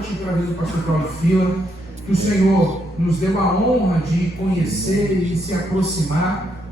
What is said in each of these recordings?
ti pela vida do pastor Paulo Fila, que o Senhor nos deu a honra de conhecer e de se aproximar,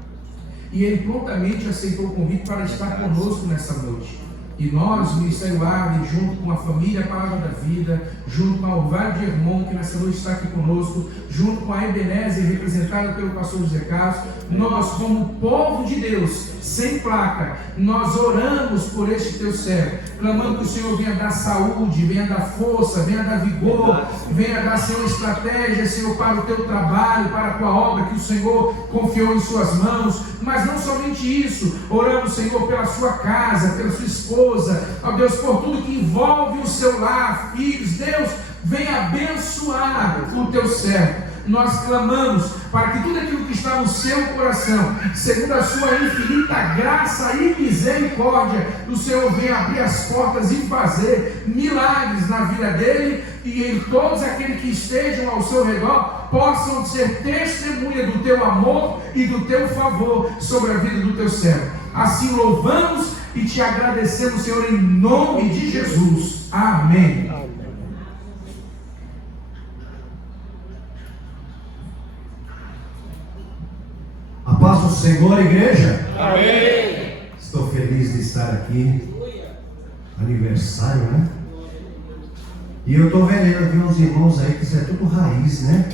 e ele prontamente aceitou o convite para estar conosco nessa noite. E nós, Ministério Árvore, junto com a família Palavra da Vida, junto com a Orvalho de Hermon, que nessa noite está aqui conosco, junto com a Ebenezer, representada pelo pastor José Carlos, nós, como povo de Deus, sem placa, nós oramos por este teu servo, clamando que o Senhor venha dar saúde, venha dar força, venha dar vigor, venha dar, Senhor, estratégia, Senhor, para o teu trabalho, para a tua obra, que o Senhor confiou em suas mãos. Mas não somente isso, oramos, Senhor, pela sua casa, pela sua esposa, ó Deus, por tudo que envolve o seu lar, filhos. Deus, venha abençoar o teu servo. Nós clamamos para que tudo aquilo que está no seu coração, segundo a sua infinita graça e misericórdia, o Senhor venha abrir as portas e fazer milagres na vida dele, e em todos aqueles que estejam ao seu redor possam ser testemunha do teu amor e do teu favor sobre a vida do teu servo. Assim louvamos e te agradecemos, Senhor, em nome de Jesus. Amém. A paz do Senhor, igreja. Amém. Estou feliz de estar aqui. Aniversário, né? E eu estou vendo, eu vi uns irmãos aí que isso é tudo raiz, né?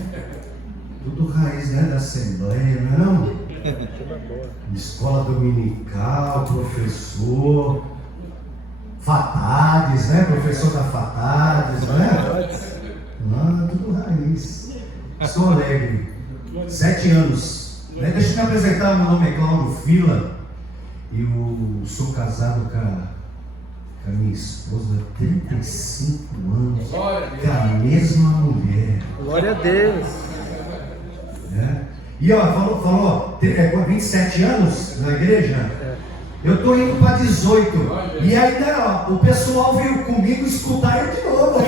Tudo raiz, né? Da Assembleia, não? Escola dominical, professor, Fatades, né? Professor da Fatades, né? Ah, tudo raiz. Estou alegre. 7 anos. Deixa eu me apresentar, meu nome é Cláudio Fila. Eu sou casado com a minha esposa há 35 anos, com a mesma mulher. Glória a Deus. E ó, falou 27 anos na igreja. Eu estou indo para 18. E ainda ó, o pessoal veio comigo escutar eu de novo.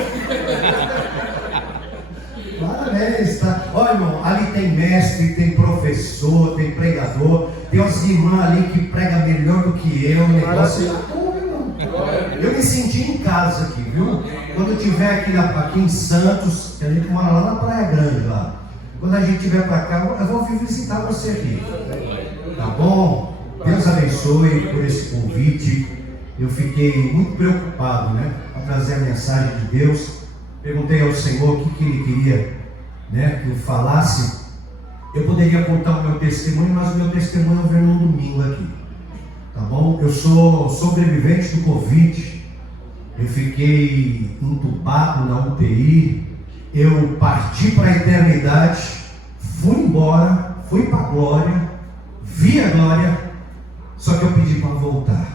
Parabéns, tá? Olha, irmão, ali tem mestre, tem professor, tem pregador, tem umas irmãs ali que pregam melhor do que eu. O negócio é bom, irmão. Eu me senti em casa aqui, viu? Quando eu estiver aqui em Santos, a gente mora lá na Praia Grande, lá. Quando a gente estiver para cá, eu vou vir visitar você aqui. Tá bom? Deus abençoe por esse convite. Eu fiquei muito preocupado, né? Para trazer a mensagem de Deus. Perguntei ao Senhor o que Ele queria, né, que eu falasse. Eu poderia contar o meu testemunho, mas o meu testemunho vem num domingo aqui, tá bom? Eu sou sobrevivente do Covid. Eu fiquei entubado na UTI. Eu parti para a eternidade, fui embora, fui para a glória, vi a glória, só que eu pedi para voltar.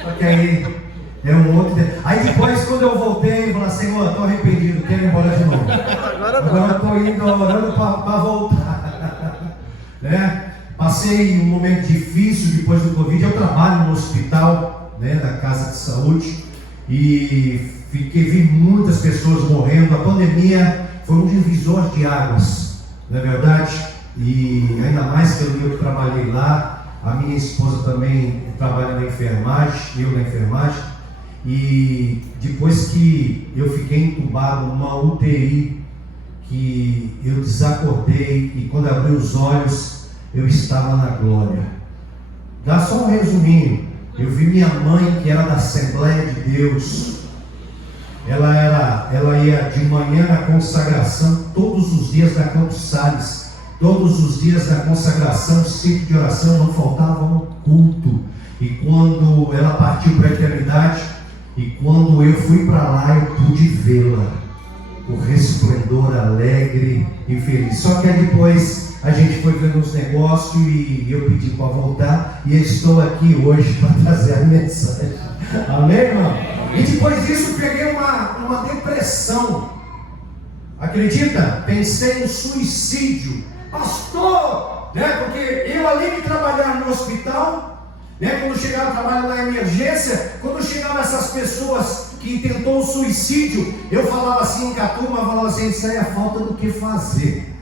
Só que aí é um outro. Aí depois, quando eu voltei, eu falei: Senhor, estou arrependido, quero ir embora de novo. Agora eu estou indo orando para voltar. Né? Passei um momento difícil depois do Covid. Eu trabalho no hospital, né, da Casa de Saúde, e vi muitas pessoas morrendo. A pandemia foi um divisor de águas, não é verdade? E ainda mais que eu trabalhei lá. A minha esposa também trabalha na enfermagem, eu na enfermagem. E depois que eu fiquei entubado numa UTI, que eu desacordei, e quando abri os olhos, eu estava na glória. Dá só um resuminho. Eu vi minha mãe, que era da Assembleia de Deus. Ela ia de manhã na consagração, todos os dias da Campos Sales. Todos os dias da consagração, ciclo de oração, não faltava um culto. E quando ela partiu para a eternidade, e quando eu fui para lá, eu pude vê-la, o resplendor alegre e feliz. Só que aí depois a gente foi vendo os negócios e eu pedi para voltar, e eu estou aqui hoje para trazer a mensagem. Amém, irmão? E depois disso eu peguei uma depressão. Acredita? Pensei no suicídio. Pastor, né? Porque eu, além de trabalhar no hospital, né, quando chegava trabalho na emergência, quando chegavam essas pessoas que tentou o suicídio, eu falava assim com a turma, falava assim: isso aí é falta do que fazer.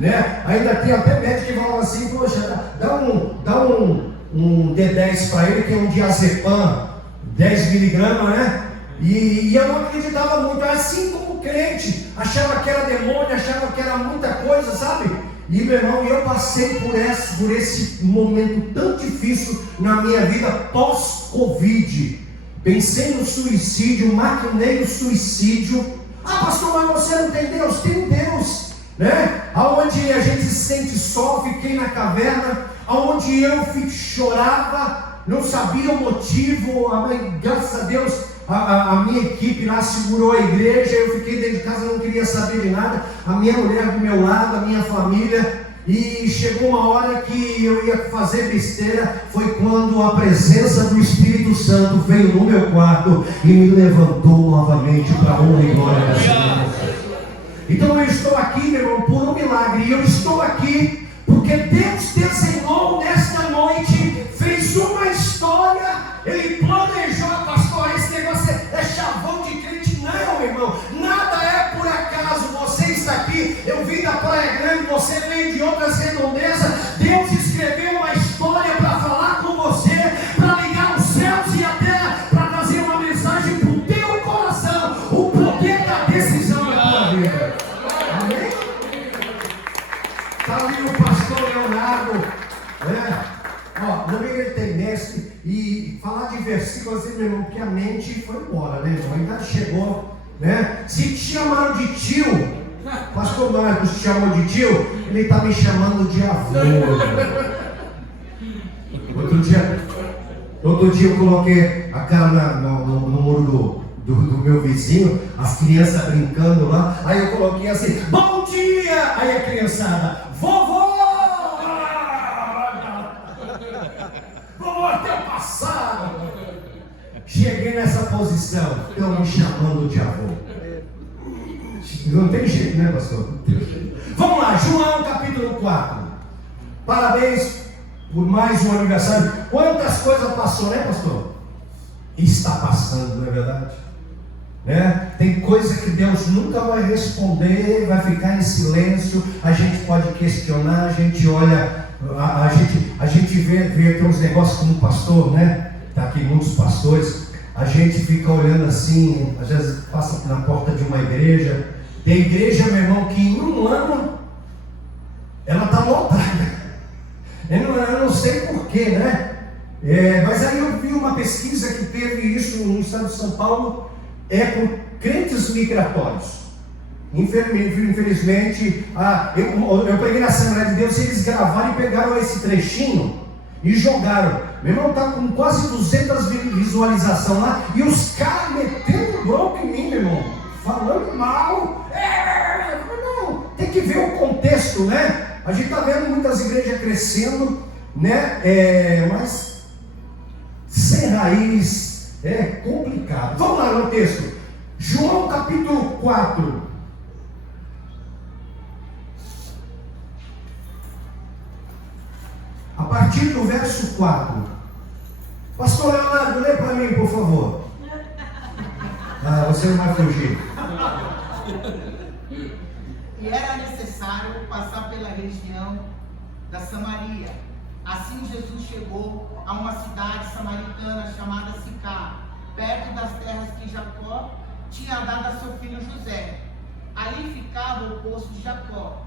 Né? Ainda tem até médico que falava assim: poxa, dá um D10 para ele, que é um diazepam, 10 miligramas, né? E eu não acreditava muito, assim como crente, achava que era demônio, achava que era muita coisa, sabe? E meu irmão, eu passei por esse momento tão difícil na minha vida pós-Covid. Pensei no suicídio, maquinei o suicídio. Ah, pastor, mas você não tem Deus? Tem Deus, né? Aonde a gente se sente só, fiquei na caverna, aonde eu chorava, não sabia o motivo. Graças a Deus, a minha equipe lá segurou a igreja. Eu fiquei dentro de casa, não queria saber de nada. A minha mulher do meu lado, a minha família. E chegou uma hora que eu ia fazer besteira. Foi quando a presença do Espírito Santo veio no meu quarto e me levantou novamente para a honra e glória do Senhor. Então eu estou aqui, meu irmão, por um milagre. E eu estou aqui porque Deus desenhou nesta noite, fez uma história. Ele planejou, pastor, esse negócio é chavão de crente. Não, meu irmão, nada é por acaso. Você está aqui, eu vim da Praia Grande, você veio de outras redondezas. Deus escreveu uma história para falar com você, para ligar os céus e a terra, para trazer uma mensagem para o teu coração. O poder da decisão na tua vida. Amém? Está ali o pastor Leonardo, né? Ó, no meio ele tem mestre. E falar de versículos assim, meu irmão, que a mente foi embora, né, irmão? A idade chegou, né? Se te chamaram de tio, pastor Marcos te chamou de tio, ele está me chamando de avô. Outro dia eu coloquei a cara no muro do meu vizinho, as crianças brincando lá. Aí eu coloquei assim: bom dia! Aí a criançada: vovô! Vovô, até o passado! Cheguei nessa posição, estão me chamando de avô. Não tem jeito, né, pastor? Vamos lá, João capítulo 4. Parabéns por mais um aniversário. Quantas coisas passou, né, pastor? Está passando, não é verdade? Né? Tem coisa que Deus nunca vai responder, vai ficar em silêncio. A gente pode questionar, a gente olha, a gente vê tem uns negócios como pastor, né? Está aqui muitos pastores. A gente fica olhando assim, às vezes passa na porta de uma igreja. Tem igreja, meu irmão, que em um ano ela está lotada. Eu não sei porquê, né? Mas aí eu vi uma pesquisa que teve isso no estado de São Paulo, com crentes migratórios. Infelizmente, eu peguei na Assembleia de Deus, eles gravaram e pegaram esse trechinho e jogaram. Meu irmão, está com quase 200 visualizações lá, e os caras metendo bronca em mim, meu irmão, falando mal. Não, tem que ver o contexto, né? A gente está vendo muitas igrejas crescendo, né? Mas sem raiz é complicado. Vamos lá no texto, João capítulo 4. A partir do verso 4. Pastor Leonardo, lê para mim, por favor. Você não vai fugir. E era necessário passar pela região da Samaria. Assim Jesus chegou a uma cidade samaritana chamada Sicar, perto das terras que Jacó tinha dado a seu filho José. Ali ficava o poço de Jacó.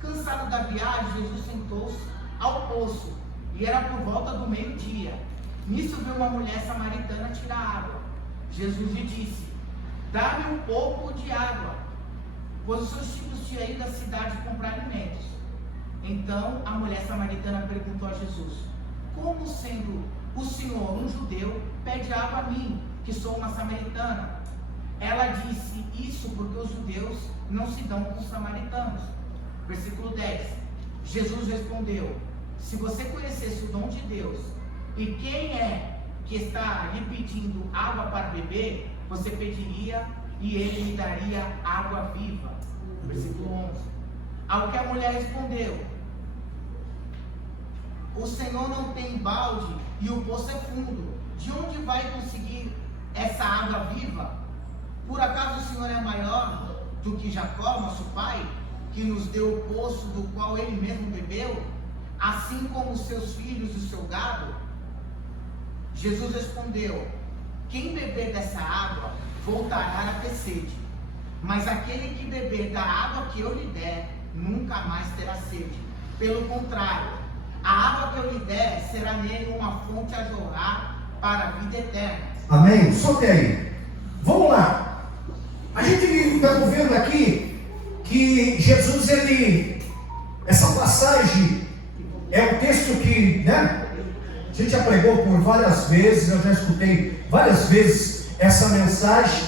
Cansado da viagem, Jesus sentou-se ao poço, e era por volta do meio-dia. Nisso veio uma mulher samaritana tirar água. Jesus lhe disse: dá-me um pouco de água, pois os seus filhos tinham ido à cidade comprar alimentos. Então a mulher samaritana perguntou a Jesus: como sendo o Senhor um judeu, pede água a mim, que sou uma samaritana? Ela disse isso porque os judeus não se dão com os samaritanos. Versículo 10. Jesus respondeu: se você conhecesse o dom de Deus e quem é que está lhe pedindo água para beber, você pediria e ele lhe daria água viva. Versículo 11. Ao que a mulher respondeu: o Senhor não tem balde e o poço é fundo. De onde vai conseguir essa água viva? Por acaso o Senhor é maior do que Jacó, nosso pai, que nos deu o poço do qual ele mesmo bebeu, assim como os seus filhos e o seu gado? Jesus respondeu: quem beber dessa água voltará a ter sede. Mas aquele que beber da água que eu lhe der, nunca mais terá sede. Pelo contrário, a água que eu lhe der será nele uma fonte a jorrar para a vida eterna. Amém? Solte aí. Vamos lá. A gente está vendo aqui que Jesus, essa passagem é um texto que, né? A gente já pregou por várias vezes, eu já escutei várias vezes essa mensagem.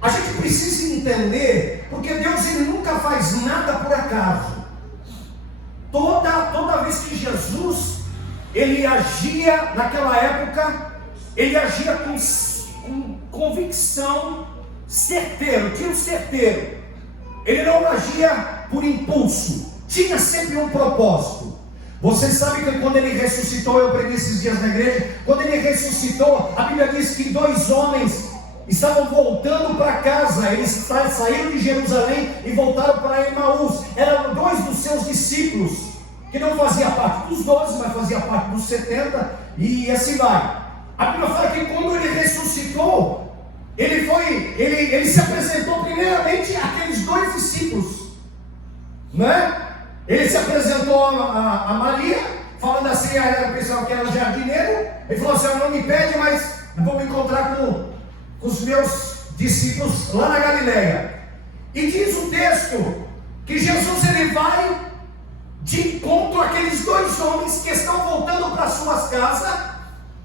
A gente precisa entender, porque Deus ele nunca faz nada por acaso. Toda vez que Jesus ele agia naquela época, ele agia com convicção, certeiro, tiro certeiro. Ele não agia por impulso, tinha sempre um propósito. Você sabe que quando ele ressuscitou, eu preguei esses dias na igreja, quando ele ressuscitou, a Bíblia diz que 2 homens estavam voltando para casa. Eles saíram de Jerusalém e voltaram para Emaús. Eram 2 dos seus discípulos, que não fazia parte dos 12, mas fazia parte dos 70, e assim vai. A Bíblia fala que quando ele ressuscitou, ele se apresentou primeiramente àqueles 2 discípulos, né? Ele se apresentou a Maria, falando assim, ela pensava que era um jardineiro. Ele falou assim: não me pede, mas eu vou me encontrar com os meus discípulos lá na Galileia. E diz o texto que Jesus ele vai de encontro àqueles 2 homens que estão voltando para suas casas,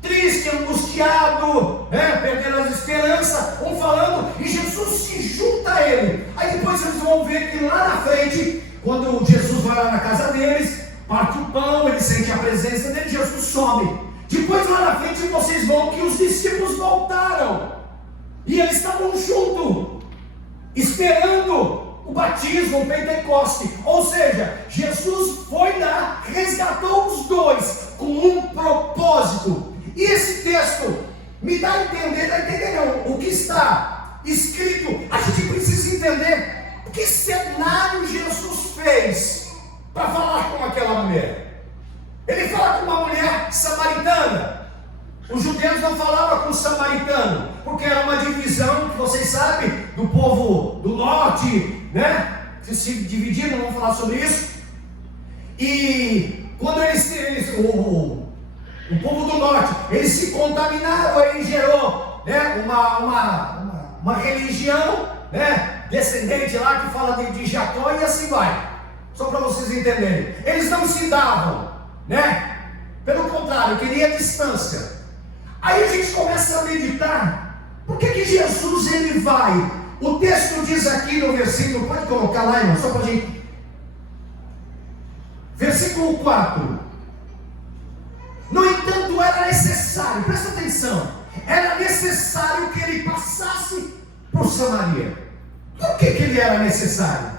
triste, angustiado, perdendo as esperanças, um falando, e Jesus se junta a ele. Aí depois vocês vão ver que lá na frente, quando Jesus vai lá na casa deles, parte o pão, ele sente a presença dele, Jesus some. Depois lá na frente vocês vão que os discípulos voltaram, e eles estavam juntos, esperando o batismo, o Pentecoste. Ou seja, Jesus foi lá, resgatou os 2 com um propósito. E esse texto me dá a entender, não, o que está escrito. A gente precisa entender que cenário Jesus fez para falar com aquela mulher. Ele fala com uma mulher samaritana. Os judeus não falavam com o samaritano, porque era uma divisão, que vocês sabem, do povo do norte, né? Se dividiram, vamos falar sobre isso. E quando o povo do norte, eles se contaminaram, aí gerou, né, uma religião, né, descendente lá que fala de Jacó, e assim vai. Só para vocês entenderem. Eles não se davam, né? Pelo contrário, queria distância. Aí a gente começa a meditar. Por que Jesus ele vai? O texto diz aqui no versículo, pode colocar lá, irmão, só para a gente. Versículo 4. No entanto, era necessário, presta atenção, era necessário que ele passasse por Samaria. Por que ele era necessário?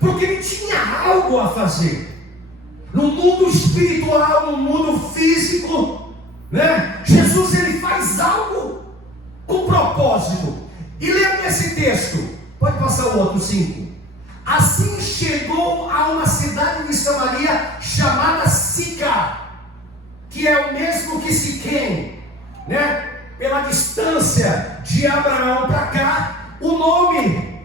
Porque ele tinha algo a fazer. No mundo espiritual, no mundo físico, né? Jesus ele faz algo com propósito. E lembra esse texto, pode passar o outro 5. Assim chegou a uma cidade de Samaria chamada Sicar, que é o mesmo que Siquém, né? Pela distância de Abraão para cá, o nome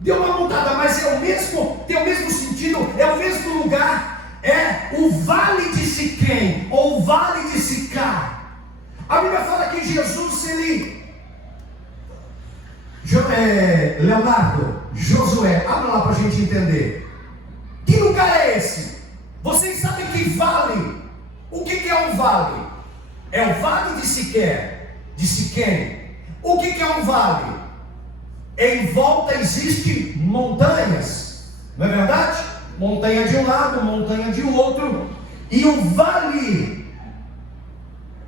deu uma mudada, mas é o mesmo, tem o mesmo sentido, é o mesmo lugar, é o Vale de Siquém, ou Vale de Sicar. A Bíblia fala que Jesus, Leonardo, Josué, abra lá para a gente entender. Que lugar é esse? Vocês sabem que vale, o que é um vale? É o Vale de Siquém. O que é um vale? Em volta existe montanhas, não é verdade? Montanha de um lado, montanha de outro. E o vale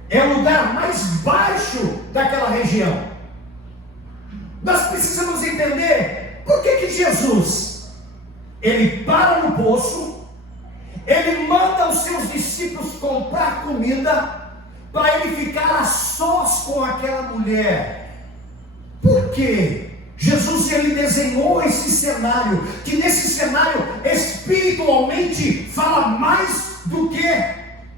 é o lugar mais baixo daquela região. Nós precisamos entender por que Jesus, ele para no poço, ele manda os seus discípulos comprar comida, para ele ficar a sós com aquela mulher. Por quê? Jesus ele desenhou esse cenário, que nesse cenário espiritualmente fala mais do que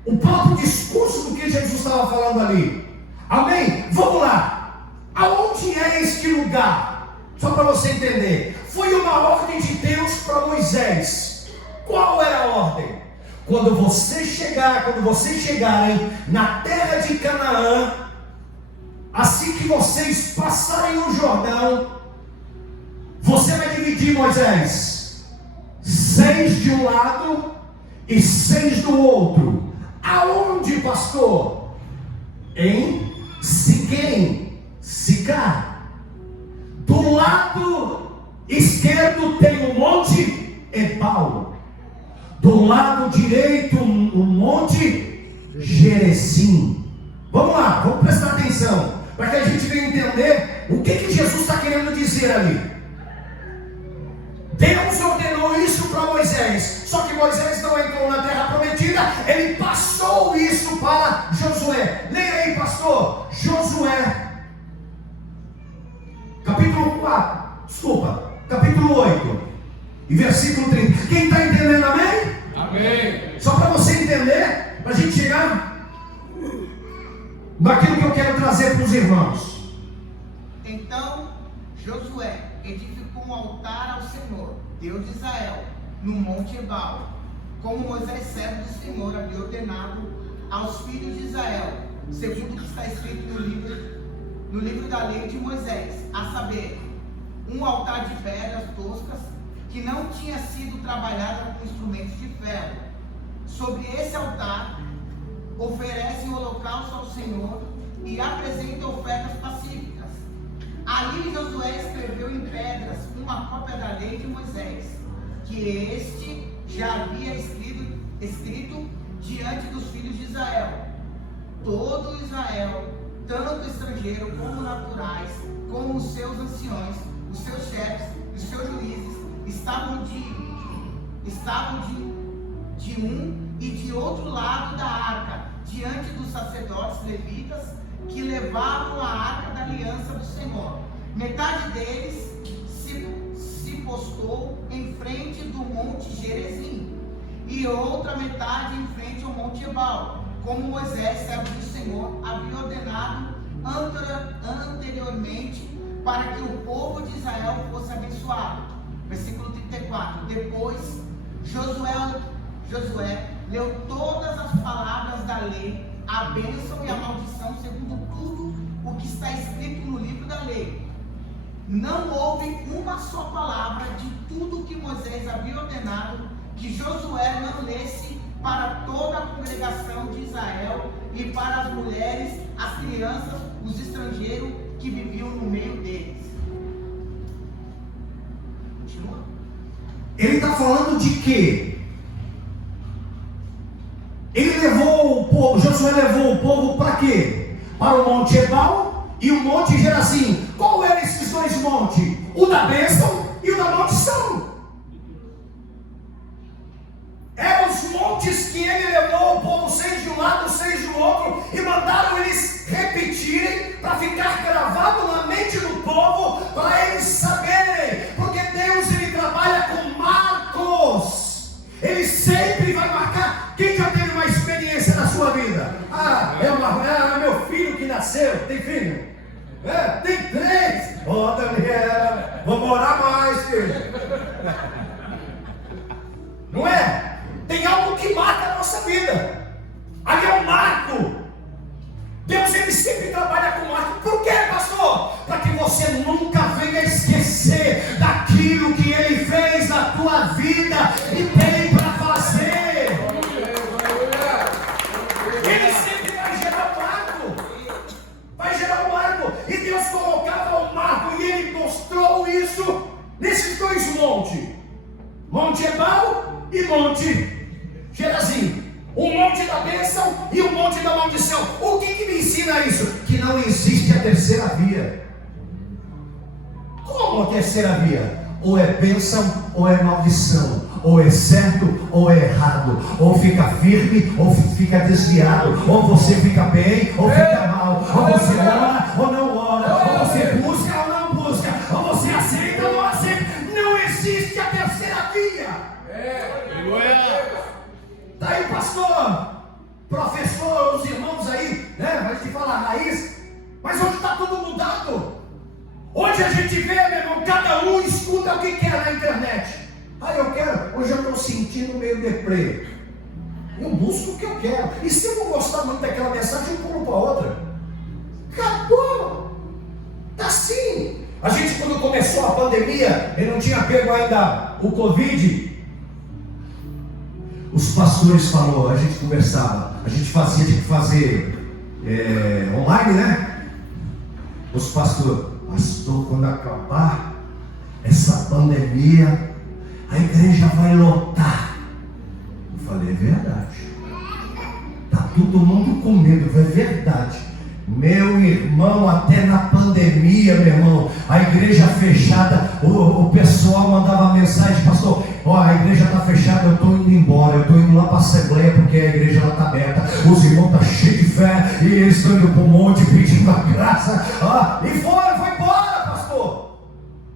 o próprio discurso do que Jesus estava falando ali. Amém? Vamos lá. Aonde é este lugar? Só para você entender. Foi uma ordem de Deus para Moisés. Qual era a ordem? Quando vocês chegarem na terra de Canaã, assim que vocês passarem o Jordão, você vai dividir, Moisés, 6 de um lado e 6 do outro. Aonde, pastor? Em Siquém, Sicar. Do lado esquerdo tem o monte Ebal. Do lado direito o monte Gerezim. Vamos lá, vamos prestar atenção, para que a gente venha entender o que Jesus está querendo dizer ali. Deus ordenou isso para Moisés, só que Moisés não entrou na terra prometida, ele passou isso para Josué. Leia aí, pastor. Josué, capítulo 8, e versículo 30. Quem está entendendo, amém? Amém. Só para você entender, para a gente chegar naquilo que eu quero trazer para os irmãos. Então Josué edificou um altar ao Senhor, Deus de Israel, no monte Ebal, como Moisés, servo do Senhor, havia ordenado aos filhos de Israel, segundo o que está escrito no livro da lei de Moisés, a saber, um altar de pedras toscas, que não tinha sido trabalhada com instrumentos de ferro. Sobre esse altar oferecem holocausto ao Senhor e apresentam ofertas pacíficas. Ali Josué escreveu em pedras uma cópia da lei de Moisés, que este já havia escrito diante dos filhos de Israel. Todo Israel, tanto estrangeiro como naturais, como os seus anciões, os seus chefes, os seus juízes, estavam de um e de outro lado da arca, diante dos sacerdotes levitas, que levavam a arca da aliança do Senhor. Metade deles se postou em frente do monte Gerezim, e outra metade em frente ao monte Ebal, como Moisés, servo do Senhor, havia ordenado anteriormente, para que o povo de Israel fosse abençoado. Versículo 34. Depois Josué leu todas as palavras da lei, a bênção e a maldição, segundo tudo o que está escrito no livro da lei. Não houve uma só palavra de tudo o que Moisés havia ordenado que Josué não lesse para toda a congregação de Israel e para as mulheres, as crianças, os estrangeiros que viviam no meio deles. Continua. Ele está falando de quê? Ele levou o povo, Josué levou o povo para quê? Para o monte Ebal e o monte Gerazim. Qual eram esses dois montes? O da bênção e o da maldição. Eram os montes que ele levou o povo, 6 de um lado, 6 do outro, e mandaram eles repetirem para ficar gravado na mente do povo, para eles saberem, porque Deus ele trabalha com marcos. Ele sempre vai marcar. Quem já teve uma experiência na sua vida? É meu filho que nasceu. Tem filho? Tem 3. Daniela, vou morar mais, filho. Não é? Tem algo que marca a nossa vida. Ali é um marco. Deus ele sempre trabalha com marco. Por quê, pastor? Para que você nunca venha esquecer daquilo que ele fez na tua vida e tem para fazer. Ele sempre vai gerar um marco. Vai gerar um marco. E Deus colocava um marco e ele mostrou isso nesses dois montes. Monte Ebal e monte Gerazim. O monte da bênção e o monte da maldição. O que me ensina isso? Que não existe a terceira via. Como a terceira via? Ou é bênção ou é maldição. Ou é certo ou é errado. Ou fica firme ou fica desviado. Ou você fica bem ou fica mal. Ou você ora ou não ora. Ou você busca ou não busca. Ou você aceita ou não aceita. Não existe a terceira via. Tá aí, pastor, professor, os irmãos aí, né? A gente fala raiz, mas onde Hoje a gente vê, meu irmão, cada um escuta o que quer na internet. Hoje eu estou sentindo meio deprê. Eu busco o que eu quero. E se eu não gostar muito daquela mensagem, eu pulo para outra. Acabou. Tá assim. A gente, quando começou a pandemia, ele não tinha pego ainda o Covid. Os pastores falaram, a gente conversava, a gente tinha que fazer online, né? Os pastores, pastor, quando acabar essa pandemia, a igreja vai lotar. Eu falei, é verdade. Tá todo mundo com medo, é verdade. Meu irmão, até na pandemia, meu irmão, a igreja fechada, o pessoal mandava mensagem, pastor, a igreja está fechada, eu estou indo embora, eu estou indo lá para a Assembleia, porque a igreja está aberta, os irmãos estão cheios de fé, e eles estão indo para o monte pedindo a graça, e foi embora, pastor,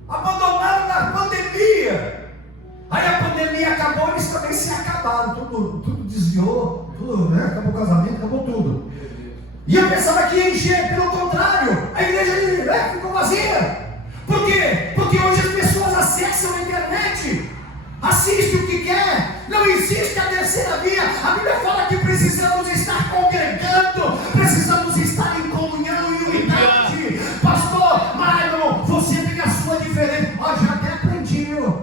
abandonaram na pandemia. Aí a pandemia acabou, eles também se acabaram, tudo desviou, tudo, né? Acabou o casamento, acabou tudo. E eu pensava que ia encher, pelo contrário, a igreja ficou vazia. Por quê? Porque hoje as pessoas acessam a internet, assistem o que quer, não existe a terceira via. A Bíblia fala que precisamos estar congregando, precisamos estar em comunhão e unidade. Pastor, Marlon, você tem a sua diferença. Já até aprendi, viu?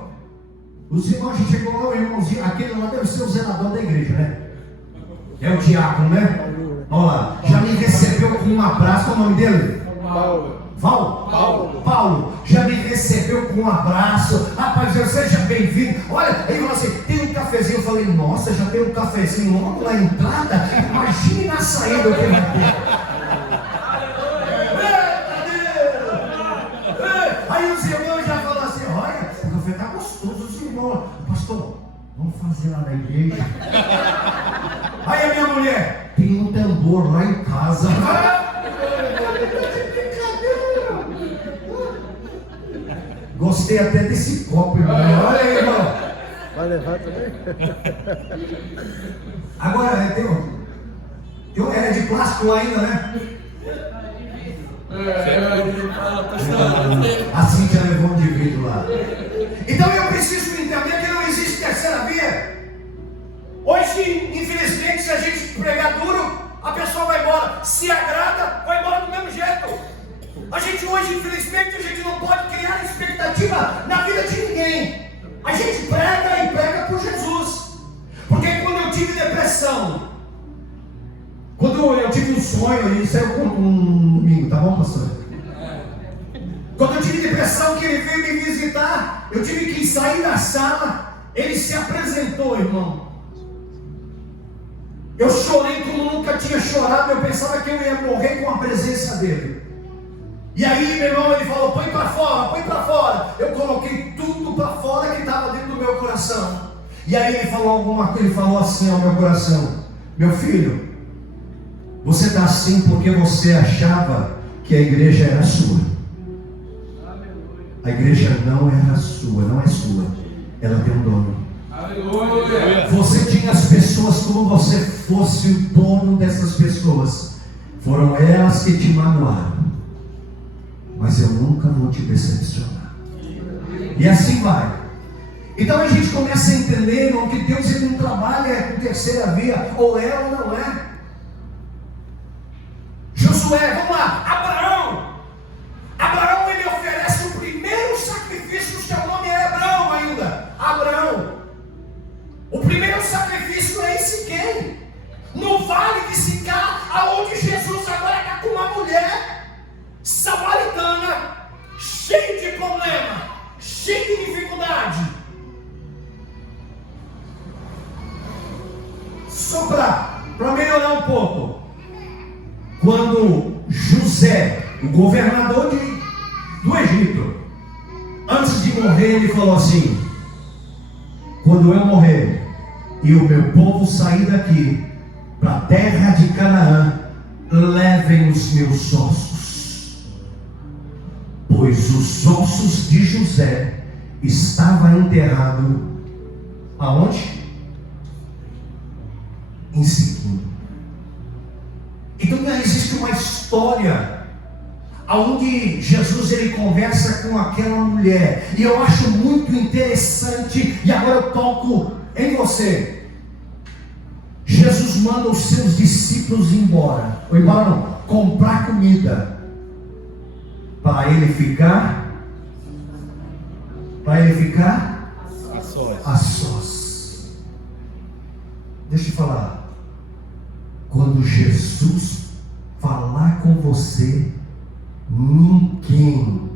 Os irmãos, a gente chegou lá, o irmãozinho, aquele lá deve ser o zelador da igreja, né? É o diácono, né? Olha lá, já me recebeu com um abraço. Qual é o nome dele? Paulo. Já me recebeu com um abraço. Rapaz, seja bem-vindo. Olha, ele falou assim, tem um cafezinho. Eu falei, nossa, já tem um cafezinho logo na entrada. Imagine na saída que ele vai ter. Aí os irmãos já falam assim, olha, o café tá gostoso. Os irmãos, pastor, vamos fazer lá na igreja. Aí a minha mulher, tem um tambor lá em casa. Gostei até desse copo, irmão. Olha aí, irmão. Vai levar também? Agora, tem é de plástico ainda, né? A Cíntia levou um de vidro lá. Então eu preciso entender que não existe terceira via. Hoje, infelizmente, se a gente pregar duro, a pessoa vai embora. Se agrada, vai embora do mesmo jeito. A gente hoje, infelizmente, a gente não pode criar expectativa na vida de ninguém. A gente prega e prega por Jesus. Porque quando eu tive depressão, quando eu tive um sonho, isso é um domingo, tá bom, pastor? Quando eu tive depressão, que ele veio me visitar, eu tive que sair da sala, ele se apresentou, irmão. Eu chorei como nunca tinha chorado, eu pensava que eu ia morrer com a presença dele. E aí, meu irmão, ele falou, põe para fora, põe para fora. Eu coloquei tudo para fora que estava dentro do meu coração. E aí ele falou alguma coisa, ele falou assim ao meu coração, meu filho, você está assim porque você achava que a igreja era sua. A igreja não era sua, não é sua. Ela tem um dono. Aleluia. Você tinha as pessoas como você fosse o dono dessas pessoas. Foram elas que te magoaram. Mas eu nunca vou te decepcionar. E assim vai. Então a gente começa a entender, irmão, que Deus ele não trabalha com terceira via, ou é ou não é. Josué, vamos lá, Abraão ele oferece o primeiro sacrifício, o seu nome é Abraão ainda, Abraão. O primeiro sacrifício é em Siquém, no vale de Sicar, aonde Jesus agora está com uma mulher samaritana, cheia de problema, cheia de dificuldade. Só para melhorar um pouco, quando José, o governador do Egito, antes de morrer, ele falou assim: quando eu morrer e o meu povo sair daqui para a terra de Canaã, levem os meus ossos, pois os ossos de José estavam enterrados aonde? Em Siquém. Então existe uma história aonde Jesus ele conversa com aquela mulher, e eu acho muito interessante, e agora eu toco em você. Jesus manda os seus discípulos embora, ou embora não, comprar comida, para ele ficar a sós. Deixa eu falar, quando Jesus falar com você, ninguém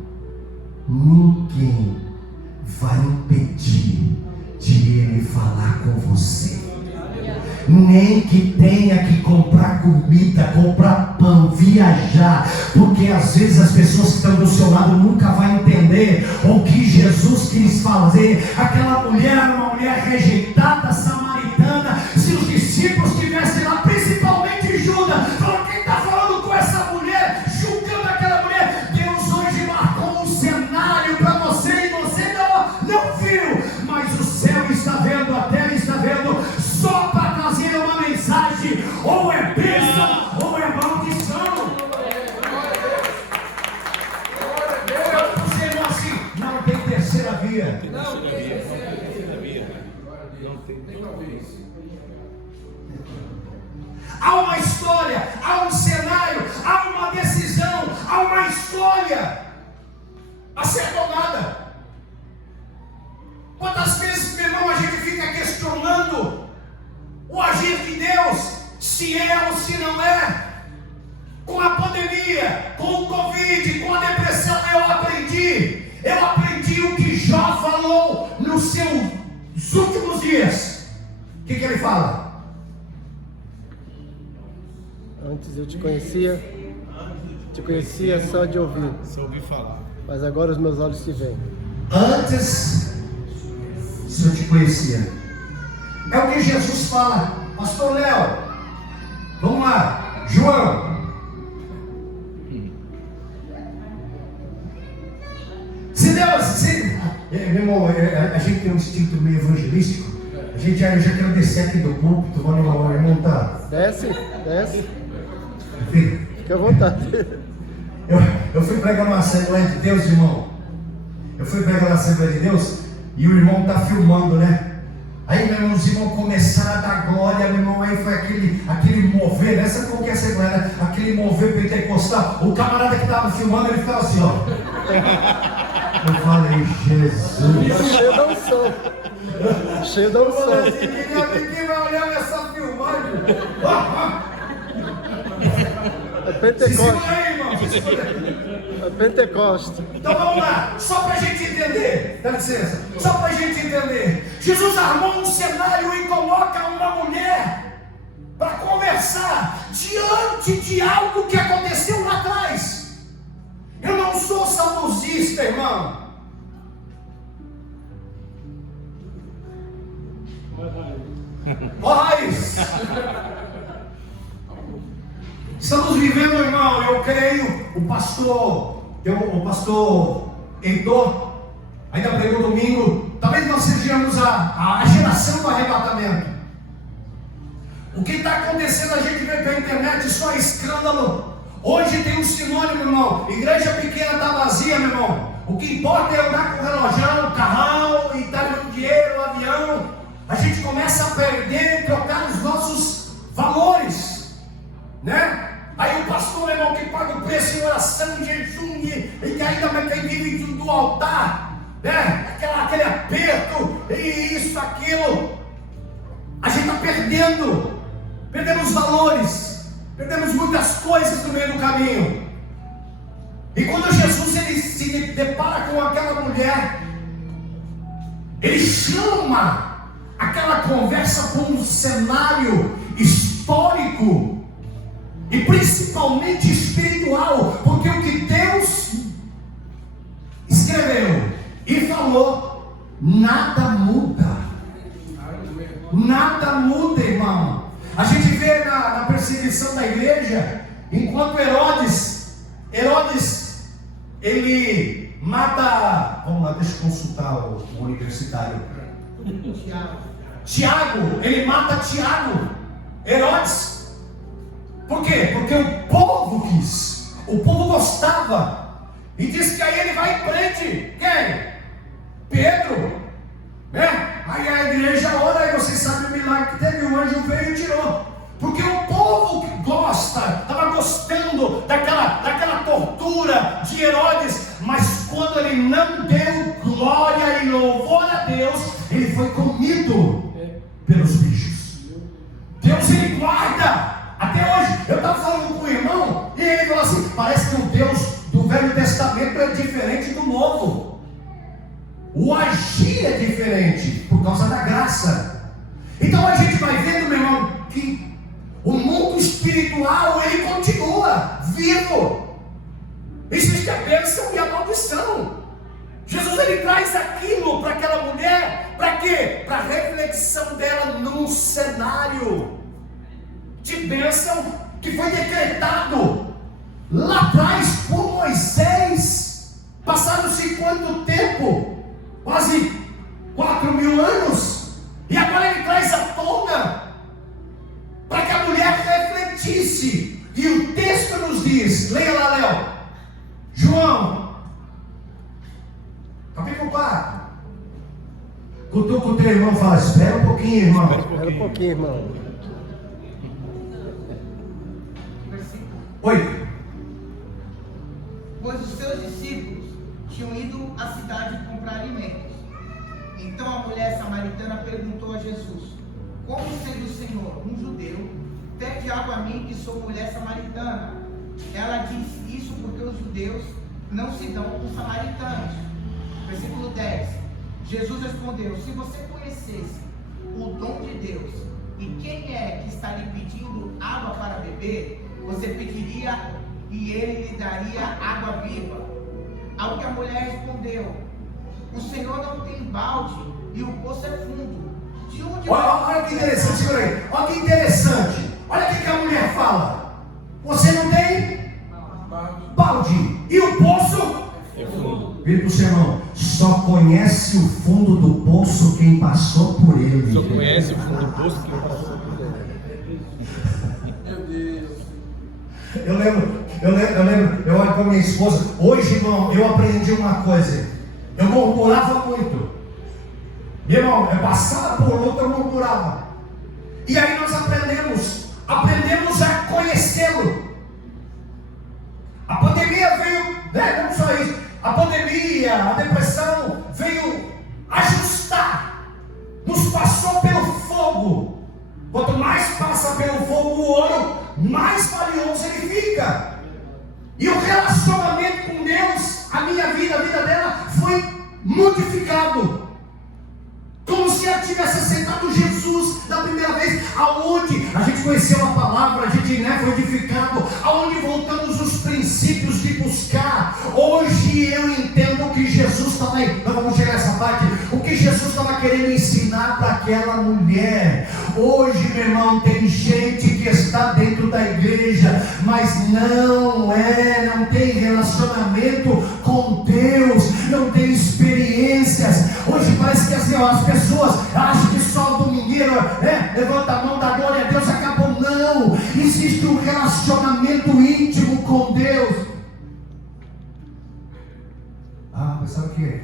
vai impedir de ele falar com você. Nem que tenha que comprar comida, comprar pão, viajar, porque às vezes as pessoas que estão do seu lado nunca vão entender o que Jesus quis fazer. Aquela mulher era uma mulher rejeitada, samaritana. Se os discípulos estivessem lá, principalmente Judas, falou: quem está falando com essa mulher? Julgando aquela mulher. Deus hoje marcou um cenário para você e você não viu, mas o céu está vendo, a terra está vendo, só para trazer uma mensagem: ou é bênção ou é maldição. Você não assim, não tem terceira via. Há uma história, há um cenário, há uma decisão, há uma escolha a ser tomada. Quantas vezes, meu irmão, a gente fica questionando o agir de Deus, se é ou se não é? Com a pandemia, com o Covid, com a depressão, eu aprendi o que Jó falou nos seus últimos dias. O que ele fala? Antes eu te conhecia só de ouvir. Só ouvi falar. Mas agora os meus olhos te veem. Antes, se eu te conhecia. É o que Jesus fala. Pastor Léo, vamos lá. João. Se Deus, meu irmão, a gente tem um instinto meio evangelístico. A gente já quer descer aqui do púlpito. Vamos lá, o irmão tá. Desce. Filho, Fica à vontade. eu fui pregar numa Assembleia de Deus, irmão. Eu fui pregar na Assembleia de Deus e o irmão tá filmando, né? Aí, meu irmão, os irmãos começaram a dar glória, meu irmão. Aí foi aquele mover, né? Sabe qual que é a Assembleia, né? Aquele mover pentecostal. O camarada que tava filmando, ele ficava assim, ó. Eu falei: Jesus. Cheio da unção. Cheio da unção. Ninguém vai olhar nessa filmagem. É Se Pentecoste. segura aí, irmão. Se segura aí. É Pentecoste. Então vamos lá, só para a gente entender, dá licença, só para a gente entender. Jesus armou um cenário e coloca uma mulher para conversar diante de algo que aconteceu lá atrás. Eu não sou saudosista, irmão. Ó, raiz. Estamos vivendo, irmão, eu creio, o pastor Heitor ainda pregou domingo, talvez nós sejamos a geração do arrebatamento. O que está acontecendo, a gente vê pela internet, só escândalo. Hoje tem um sinônimo, irmão, igreja pequena está vazia, meu irmão. O que importa é andar com o relojão, carrão, e estar dando dinheiro, avião. A gente começa a perder, trocar os nossos valores, né? Aí o pastor, meu irmão, que paga o preço em oração, em jejum, e ainda tem vive do altar, né? Aquele aperto, e isso, aquilo. A gente está perdemos valores, perdemos muitas coisas no meio do caminho. E quando Jesus ele se depara com aquela mulher, ele chama aquela conversa para um cenário histórico e principalmente espiritual, porque o que Deus escreveu e falou, nada muda. Nada muda, irmão. A gente vê na perseguição da igreja, enquanto Herodes, ele mata, vamos lá, deixa eu consultar o universitário. Tiago, ele mata Tiago. Herodes. Por quê? Porque o povo quis. o povo gostava. E diz que aí ele vai e prende quem? Pedro, né? Aí a igreja ora, e vocês sabem o milagre que teve, o anjo veio e tirou. Porque o povo que gosta, estava gostando daquela tortura de Herodes, mas quando ele não deu glória e louvor a Deus, ele foi comido pelos bichos. Deus, ele guarda até hoje. Eu estava falando com o irmão e ele falou assim: parece que o Deus do Velho Testamento é diferente do Novo. O agir é diferente por causa da graça. Então a gente vai vendo, meu irmão, que o mundo espiritual, ele continua vivo. Existe a bênção e a maldição. Jesus, ele traz aquilo para aquela mulher, para quê? Para a reflexão dela num cenário de bênção que foi decretado lá atrás por Moisés. Passaram-se quanto tempo? Quase 4.000 anos. E agora ele traz à tona para que a mulher refletisse. E o texto nos diz, leia lá, Léo, João capítulo 4. Cutuca o teu irmão e fala: espera um pouquinho, irmão. Espera um pouquinho, irmão. 8. Pois os seus discípulos tinham ido à cidade comprar alimentos. Então a mulher samaritana perguntou a Jesus: como sendo o Senhor um judeu, pede água a mim, que sou mulher samaritana? Ela disse: isso porque os judeus não se dão com os samaritanos. Versículo 10. Jesus respondeu: se você conhecesse o dom de Deus e quem é que está lhe pedindo água para beber, você pediria e ele lhe daria água viva. Ao que a mulher respondeu: o Senhor não tem balde e o poço é fundo. De onde... Olha que interessante, segura aí. Olha que interessante. Olha o que a mulher fala: você não tem balde e o poço é fundo. Vira para o seu irmão: só conhece o fundo do poço quem passou por ele. Só conhece o fundo do poço quem passou por ele. Meu Deus. Eu lembro, eu olho com a minha esposa. Hoje, irmão, eu aprendi uma coisa. Eu murmurava muito. Meu irmão, eu passava por luta, eu murmurava. E aí nós aprendemos a conhecê-lo. A pandemia veio, né? Não só isso. A pandemia, a depressão veio ajustar. Nos passou pelo fogo. Quanto mais passa pelo fogo o ouro, mais valioso ele fica. E o relacionamento com Deus, a minha vida, a vida dela, foi modificado. Como se ela tivesse aceitado Jesus da primeira vez. Aonde a gente conheceu a palavra, a gente, né, foi edificado. Aonde voltamos os princípios de buscar. Hoje eu entendo que Jesus estava aí. Não vamos chegar a essa parte. O que Jesus estava querendo ensinar para aquela mulher. Hoje, meu irmão, tem gente que está dentro da igreja, mas não tem relacionamento com Deus, não tem experiências. Hoje parece que as pessoas acham que só o domingueiro, levanta a mão, dá glória a Deus, acabou. Não, existe um relacionamento íntimo com Deus. Pensava que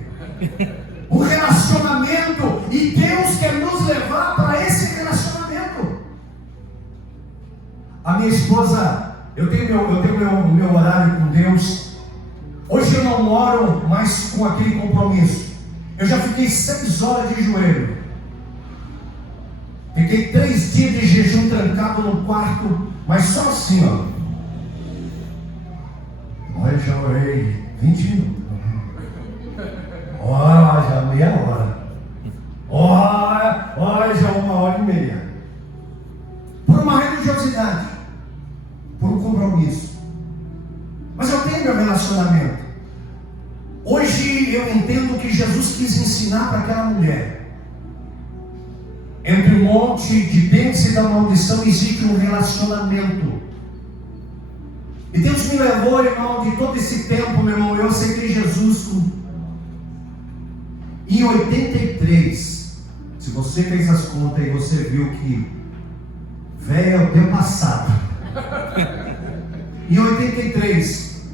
o relacionamento, e Deus quer nos levar para esse relacionamento. A minha esposa, eu tenho meu horário com Deus. Hoje eu não moro mais com aquele compromisso. Eu já fiquei 6 horas de joelho. Fiquei 3 dias de jejum trancado no quarto, mas só assim, ó. Olha, já orei 20 minutos. Olha, já meia hora. Olha, já 1h30. Por uma religiosidade, por um compromisso. Mas eu tenho meu relacionamento. Hoje eu entendo que Jesus quis ensinar para aquela mulher. Entre o monte de bênção e da maldição existe um relacionamento. E Deus me levou, irmão, de todo esse tempo, meu irmão, eu aceitei Jesus em 83. Se você fez as contas e você viu que velho é o teu passado. Em 83,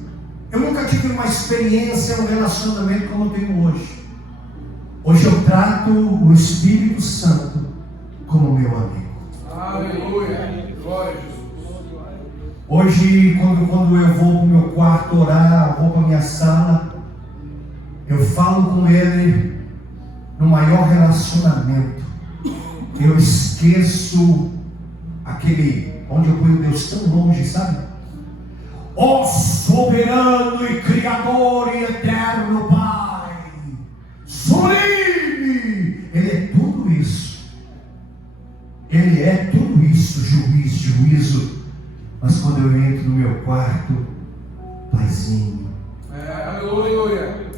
Eu nunca tive uma experiência, um relacionamento como eu tenho hoje. Hoje eu trato o Espírito Santo como meu amigo. Aleluia. Glória a Jesus. Hoje, quando eu vou para o meu quarto orar, vou para a minha sala, eu falo com Ele no maior relacionamento. Eu esqueço aquele onde eu ponho Deus tão longe, sabe? Ó soberano e Criador e eterno Pai, sublime, Ele é tudo isso. Ele é tudo isso, juízo. Mas quando eu entro no meu quarto, Paizinho, Aleluia.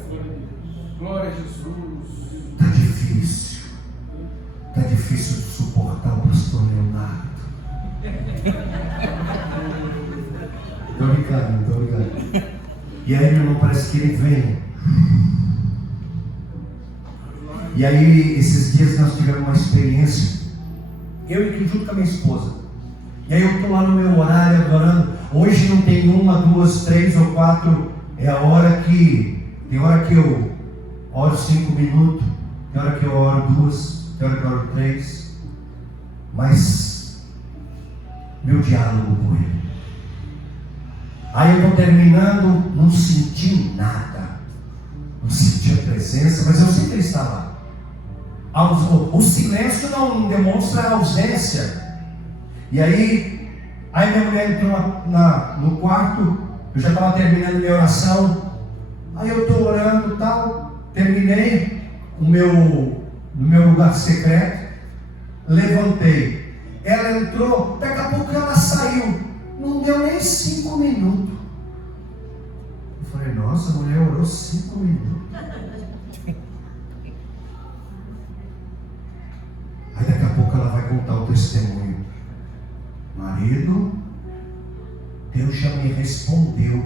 Glória a Jesus. Está difícil de suportar o pastor Leonardo. Estou brincando. E aí, meu irmão, parece que ele vem. E aí, esses dias nós tivemos uma experiência, eu e junto com a minha esposa. E aí eu estou lá no meu horário adorando. Hoje não tem 1, 2, 3 ou 4. É a hora que... Tem hora que eu oro 5 minutos. Tem hora que eu oro 2. Tem hora que eu oro 3. Mas meu diálogo com Ele. Aí eu estou terminando. Não senti nada. Não senti a presença. Mas eu sei que Ele está lá. O silêncio não demonstra a ausência. E aí minha mulher entrou no quarto, eu já estava terminando minha oração, aí eu estou orando e tal, terminei no meu lugar secreto, levantei, ela entrou, daqui a pouco ela saiu, não deu nem 5 minutos. Eu falei, nossa, a mulher orou 5 minutos. Aí daqui a pouco ela vai contar o testemunho. Marido, Deus já me respondeu.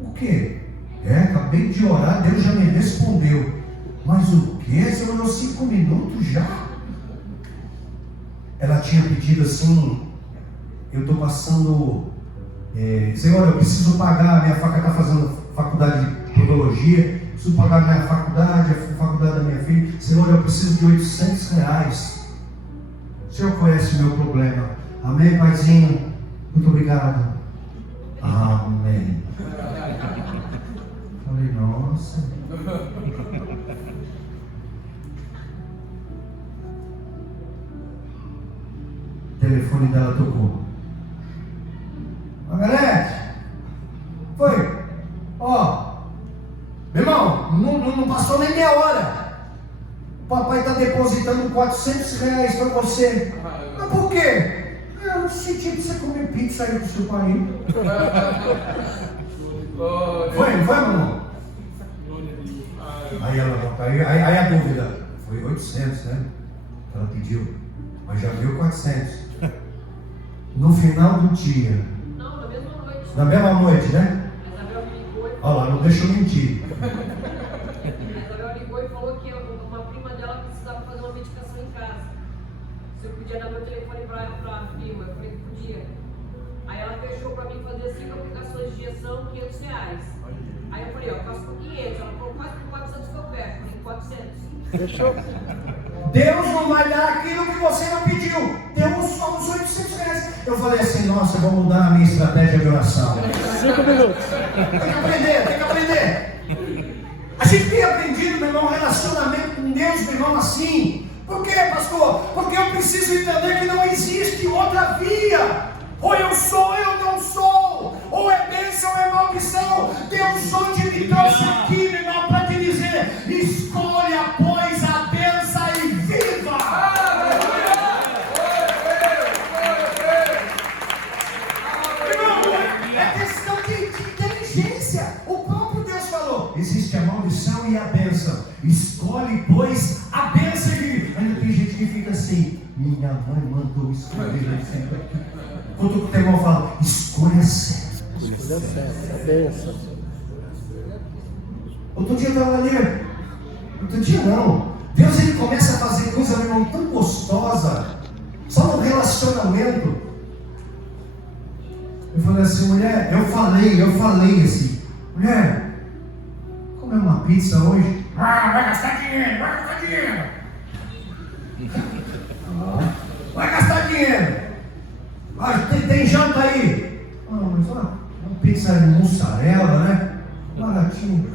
O quê? Acabei de orar, Deus já me respondeu. Mas o quê? Você orou 5 minutos já? Ela tinha pedido assim, eu estou passando, Senhor, eu preciso pagar, minha faca está fazendo faculdade de podologia, preciso pagar minha faculdade, a faculdade da minha filha. Senhor, eu preciso de R$800. O Senhor conhece o meu problema. Amém, Paizinho? Muito obrigado. Amém. Falei, nossa. O telefone dela tocou. Margarete, foi. Meu irmão, não passou nem meia hora. O papai está depositando R$400 para você. Mas por quê? Eu não senti que você comer pizza aí com o seu pai. Foi, não foi, meu irmão? Aí a dúvida. Foi 800, né? Ela pediu. Mas já viu 400. No final do dia. Não, na mesma noite. Na mesma noite, né? A Isabel me ligou. Olha lá, não deixou mentir. A Isabel ligou e falou que uma prima dela precisava fazer uma medicação em casa. Se eu podia dar meu telefone para a prima, eu falei que podia. Aí ela fechou para mim fazer 5 aplicações de injeção, R$500. Aí eu falei, eu faço por 500. Ela falou, quase por 400 que eu pego. Eu falei, 400. Fechou? Deus não vai dar aquilo que você não pediu. Deu só uns R$800. Eu falei assim, nossa, eu vou mudar a minha estratégia de oração. 5 minutos. Tem que aprender. A gente tem aprendido, meu irmão, um relacionamento com Deus, meu irmão, assim. Por quê, pastor? Porque eu preciso entender que não existe outra via. Ou eu sou ou eu não sou. Ou é bênção ou é maldição. Deus hoje me trouxe aqui, meu irmão, para te dizer: escolha, pois, a bênção e viva. Irmão, é questão de inteligência. O próprio Deus falou: existe a maldição e a bênção. Escolhe, pois, a bênção e viva. Ainda tem gente que fica assim: minha mãe mandou escolher. Quando o teu irmão fala: escolha certa. Escolha certa, a bênção. Outro dia eu estava ali. Outro dia não. Deus, ele começa a fazer coisa, meu irmão, tão gostosa. Só no relacionamento. Eu falei assim, mulher, eu falei assim, mulher, comer uma pizza hoje? Vai gastar dinheiro, vai gastar dinheiro. Vai gastar dinheiro. Tem janta aí. Mas uma pizza de mussarela, né? Baratinho.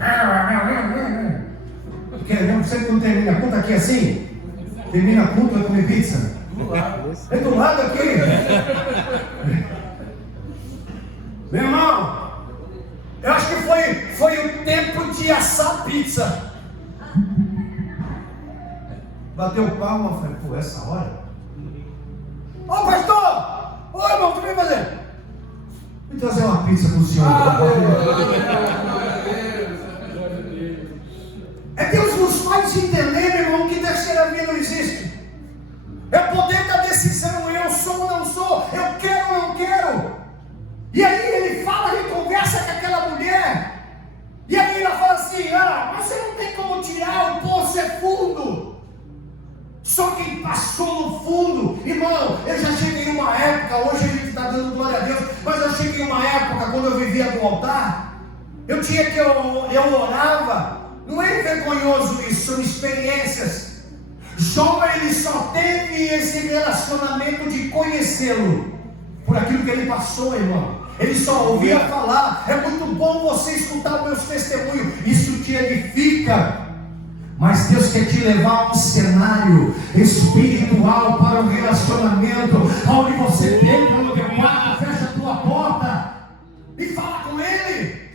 Você não termina a conta aqui assim? Termina a conta, vai comer pizza? É do lado aqui. Meu irmão, eu acho que foi o tempo de assar pizza. Bateu palma, falei, pô, essa hora? Ô pastor! Ô irmão, o que vem fazer? Vem trazer uma pizza pro senhor. É Deus nos faz entender, meu irmão, que terceira via não existe. É o poder da decisão, eu sou ou não sou, eu quero ou não quero. E aí ele fala, ele conversa com aquela mulher, e aí ela fala assim, você não tem como tirar, o poço é fundo. Só quem passou no fundo, irmão, eu já cheguei em uma época, hoje a gente está dando glória a Deus, mas eu cheguei em uma época, quando eu vivia no altar, eu orava, não é vergonhoso isso, são experiências. Jó, ele só teve esse relacionamento de conhecê-lo, por aquilo que ele passou, irmão. Ele só ouvia falar. É muito bom você escutar os meus testemunhos, isso te edifica. Mas Deus quer te levar a um cenário espiritual para um relacionamento, onde você entra no teu quarto, fecha a tua porta e fala com Ele.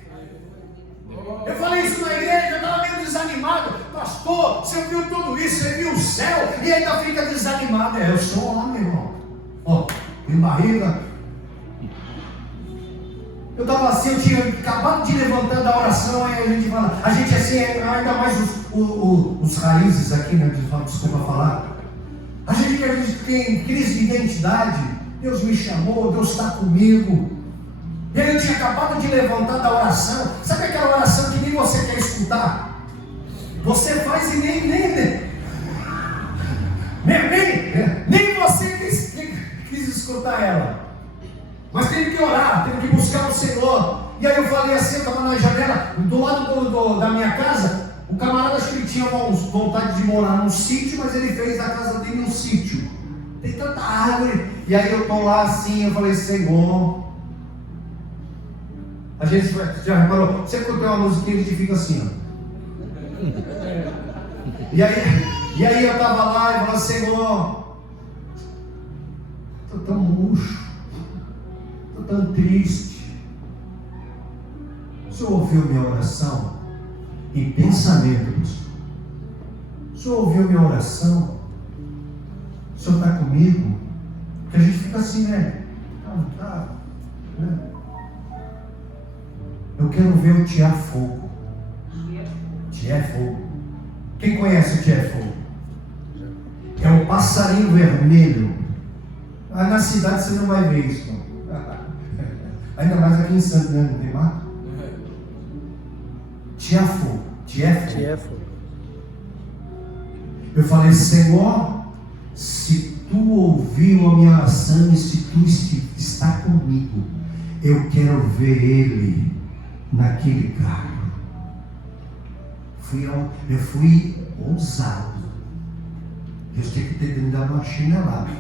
Eu falei isso na igreja, eu estava meio desanimado. Pastor, você viu tudo isso, você viu o céu e ainda fica desanimado. Eu sou lá, meu irmão. Tem barriga. Eu estava assim, eu tinha acabado de levantar da oração, aí a gente assim, ainda mais os raízes aqui, né? Desculpa falar. A gente tem crise de identidade. Deus me chamou, Deus está comigo. E aí eu tinha acabado de levantar da oração. Sabe aquela oração que nem você quer escutar? Você faz e nem você quis escutar ela. Mas teve que orar, teve que buscar o Senhor. E aí eu falei assim, eu estava na janela, do lado da minha casa. O camarada, acho que ele tinha vontade de morar num sítio, mas ele fez da casa dele um sítio. Tem tanta árvore. E aí eu estou lá assim, eu falei, Senhor. A gente já reparou, sempre que eu tenho uma musiquinha, a gente fica assim, ó. E aí eu estava lá e falei, Senhor, estou tão murcho, estou tão triste. O Senhor ouviu minha oração em pensamento, pastor. O Senhor ouviu minha oração. O Senhor está comigo. Porque a gente fica assim, né? Né? Eu quero ver o Tié Fogo. Tié Fogo. Quem conhece o Tié Fogo? É um passarinho vermelho. Na cidade você não vai ver isso, não. Ainda mais aqui em Santos, né? Não tem mato? Tié Fogo. Tié Fogo. Eu falei, Senhor, se tu ouviu a minha oração e se tu está comigo, eu quero ver ele naquele carro. Eu fui ousado. Deus tinha que ter me dado uma chinelada.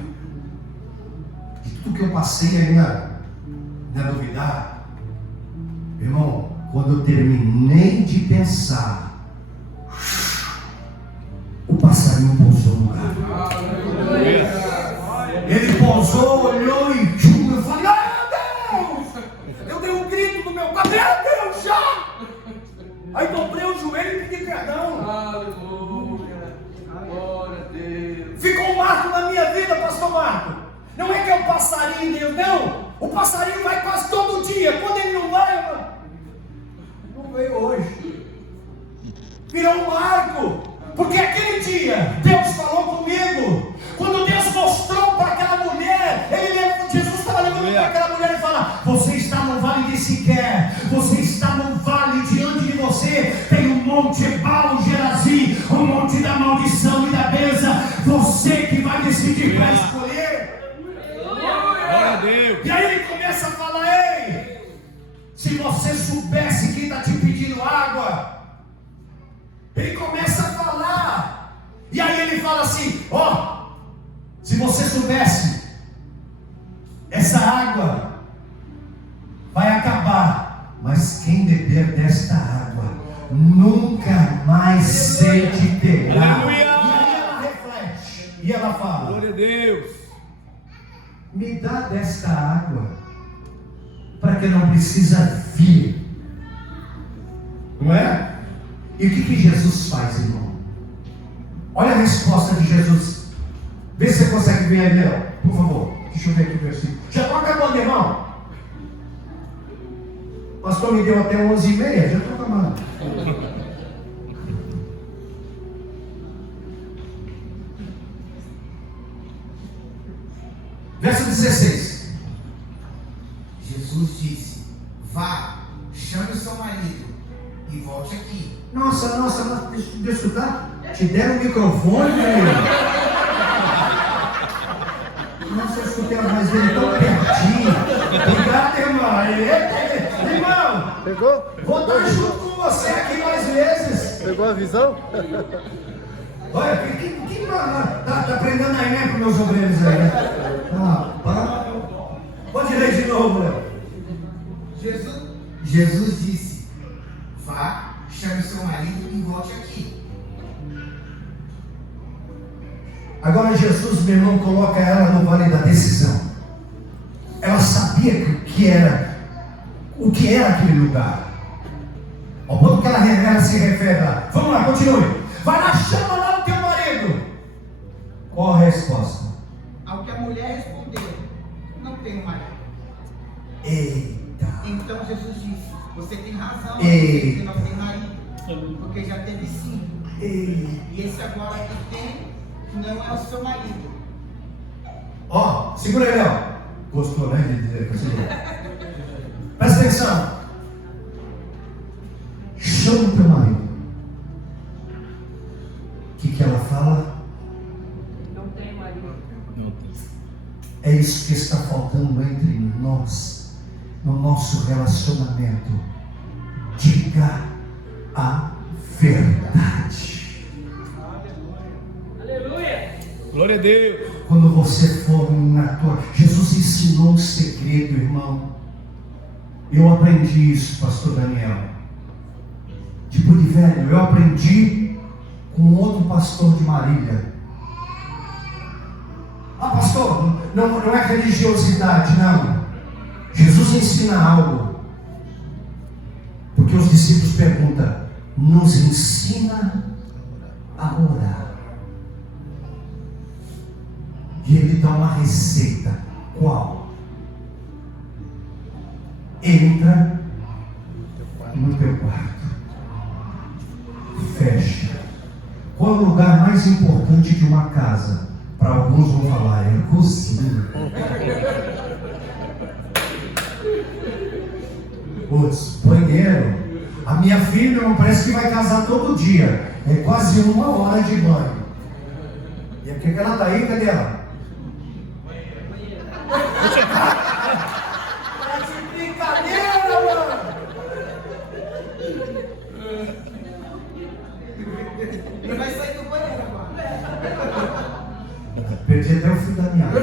De tudo que eu passei aí na novidade, irmão, quando eu terminei de pensar, o passarinho pousou no carro. Ele pousou, olhou e eu falei, meu Deus! Eu dei um grito no meu carro, meu Deus, já! Aí dobrei o joelho e pedi perdão. Aleluia. Glória a Deus. Ficou um marco na minha vida, pastor Marco. Não é que é o passarinho Deus, não. O passarinho vai quase todo dia. Quando ele não vai, não veio hoje. Virou um marco. Porque aquele dia Deus falou comigo. Quando Deus mostrou para aquela mulher, Jesus estava levando para aquela mulher e fala: você está no vale de Siquém, você está no vale, diante de você tem um monte Ebal, Gerazim, um monte da maldição e da bênção. Você que vai decidir para escolher. E aí ele começa a falar: ei, se você soubesse quem está te pedindo Ele começa a falar. E aí ele fala assim: ó, se você soubesse, essa água vai acabar, mas quem beber desta água nunca mais sede terá. E aí ela reflete e ela fala: Glória a Deus. me dá desta água, para que não precisa vir. Não é? E o que Jesus faz, irmão? Olha a resposta de Jesus. Vê se você consegue ver aí, Léo. Por favor, deixa eu ver aqui o versículo. Já estou acabando, irmão. O pastor me deu até 11h30, já estou acabando. Verso 16. Jesus disse: vá, chame o seu marido e volte aqui. Nossa, deixa eu escutar. Te deram o microfone, velho. Nossa, eu escutei a voz dele tão pertinho. Obrigado, irmão. Irmão, Pegou? vou estar junto com você aqui mais vezes. Pegou a visão? Olha, que tá aprendendo aí, né, com meus obreiros aí, né? Pode ler de novo, Léo. Jesus disse: vá, chame o seu marido e volte aqui. Agora Jesus, meu irmão, coloca ela no vale da decisão. Ela sabia o que era aquele lugar. Ao ponto que ela se refere lá. Vamos lá, continue. Vai lá, chama lá o teu marido. Qual a resposta? Ao que a mulher respondeu: não tenho marido. Eita. Então Jesus disse: você tem razão, Ei. você não tem marido, porque já teve 5. Eita. E esse agora que tem não é o seu marido. Ó, segura aí, Léo. Gostou, né, de dizer que eu seguro? Presta atenção. Chama o teu marido. O que ela fala? Não tem marido. É isso que está faltando entre nós, no nosso relacionamento. Diga a verdade. Aleluia. Glória a Deus. Quando você for na tua... Jesus ensinou um segredo, irmão. Eu aprendi isso, pastor Daniel. Tipo de velho, eu aprendi com outro pastor de Marília. Ah, pastor, não é religiosidade, não. Jesus ensina algo. Porque os discípulos perguntam: nos ensina a orar. E ele dá uma receita. Qual? Entra no teu quarto. Fecha. Qual é o lugar mais importante de uma casa? Para alguns vão falar: é a cozinha. Putz, banheiro. A minha filha não parece que vai casar todo dia. É quase 1 hora de banho. E aqui que ela tá aí, cadê ela? Tá de brincadeira, mano! Ele vai sair do banheiro agora. Perdi até o fio da minha água.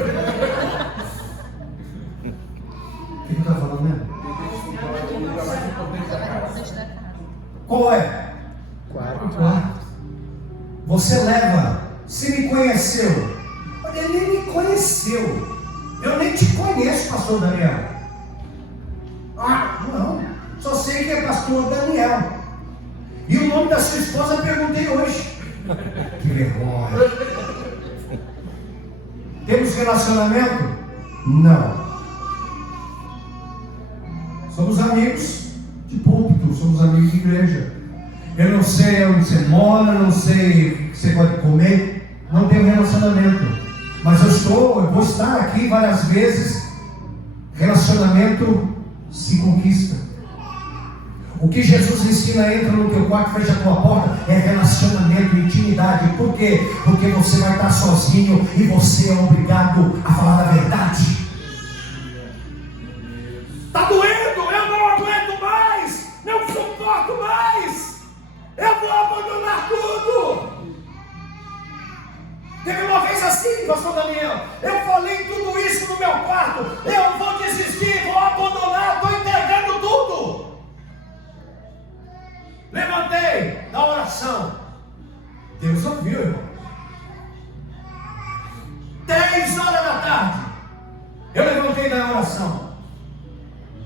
O que ele tá falando mesmo? Qual é? Quarto. Você leva. Se me conheceu. Olha, ele nem me conheceu. Eu nem te conheço, pastor Daniel. Ah, não. Só sei que é pastor Daniel. E o nome da sua esposa perguntei hoje. Que vergonha. Temos relacionamento? Não. Somos amigos de púlpito, somos amigos de igreja. Eu não sei onde você mora, não sei o que você pode comer, não tenho relacionamento. Mas eu vou estar aqui várias vezes. Relacionamento se conquista. O que Jesus ensina: entra no teu quarto, fecha a tua porta, é relacionamento, intimidade. Por quê? Porque você vai estar sozinho e você é obrigado a falar da verdade. Está doendo, eu não aguento mais, não suporto mais, eu vou abandonar assim, pastor Daniel, eu falei tudo isso no meu quarto, eu vou desistir, vou abandonar, estou entregando tudo. Levantei da oração. Deus ouviu, irmão. 10 horas da tarde, eu levantei da oração,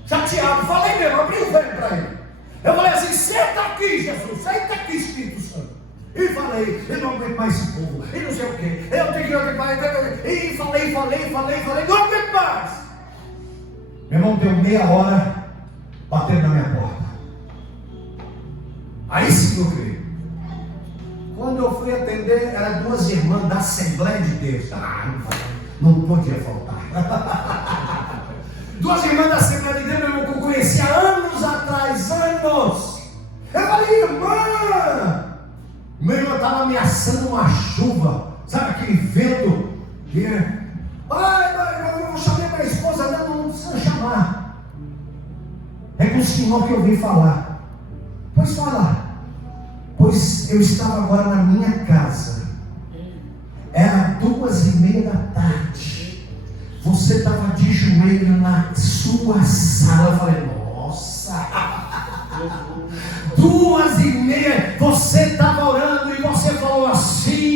chateado, falei mesmo, abri o velho para ele. Eu falei assim: senta aqui, Jesus, senta aqui, Espírito Santo. E falei: eu não aguento mais esse povo, e não sei o que, eu tenho que e falei, não aguento mais. Meu irmão, deu meia hora batendo na minha porta. Aí sim eu creio. Quando eu fui atender, eram 2 irmãs da Assembleia de Deus. Não podia faltar. 2 irmãs da Assembleia de Deus, meu irmão, que eu conhecia anos atrás, anos. Eu falei: irmã, meu irmão estava ameaçando uma chuva, sabe aquele vento? Eu vou chamar minha esposa. Não precisa chamar. É com o senhor que eu vim falar. Pois fala. Pois eu estava agora na minha casa, era 2:30 da tarde, você estava de joelho na sua sala. Eu falei: nossa, 2:30, você estava orando e você falou assim.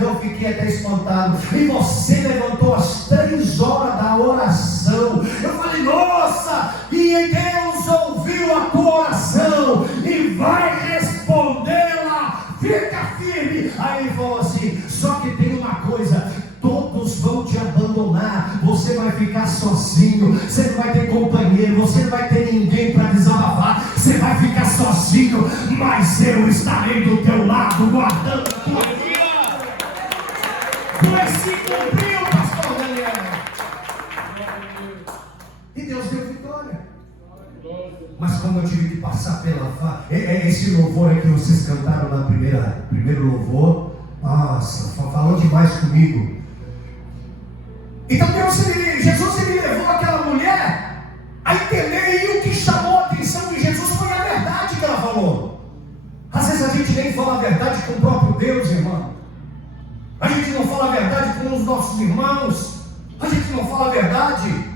Eu fiquei até espantado. E você levantou às 3 horas da oração. Eu falei: nossa, e Deus ouviu a tua oração e vai respondê-la, fica firme. Aí ele falou assim: só que tem uma coisa, todos vão te abandonar, você vai ficar sozinho, você não vai ter companheiro, você não vai ter ninguém para desabafar, você vai ficar sozinho, mas eu estarei do teu lado, guardando a tua vida. Pois se cumpriu, pastor Daniel. E Deus deu vitória. Mas como eu tive que passar pela esse louvor aí que vocês cantaram na primeiro louvor, nossa, falou demais comigo. Então Jesus me levou aquela mulher a entender, e o que chamou a atenção de Jesus foi a verdade que ela falou. Às vezes a gente nem fala a verdade com o próprio Deus, irmão. A gente não fala a verdade com os nossos irmãos. A gente não fala a verdade.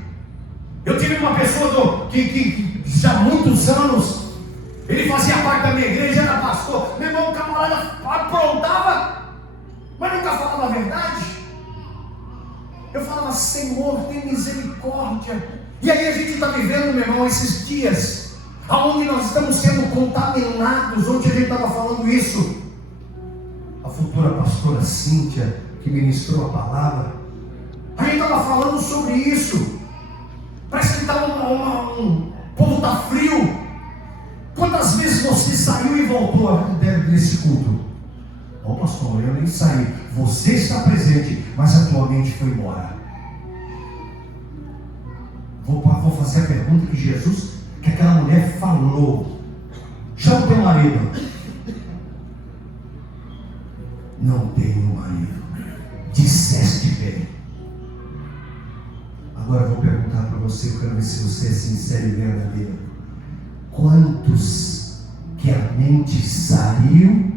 Eu tive uma pessoa que já há muitos anos, ele fazia parte da minha igreja, era pastor. Meu irmão, o camarada aprontava, mas nunca falava a verdade. Eu falava: Senhor, tem misericórdia. E aí a gente está vivendo, meu irmão, esses dias aonde nós estamos sendo contaminados. Ontem a gente estava falando isso. A futura pastora Cíntia, que ministrou a palavra, a gente estava falando sobre isso. Parece que o povo está frio. Quantas vezes você saiu e voltou desse culto? Ô pastor, eu nem saí. Você está presente, mas a tua mente foi embora. Vou fazer a pergunta que aquela mulher falou. Chama o teu marido. Não tenho marido. Disseste bem. Agora eu vou perguntar para você, eu quero ver se você é sincero e verdadeiro. Quantos que a mente saiu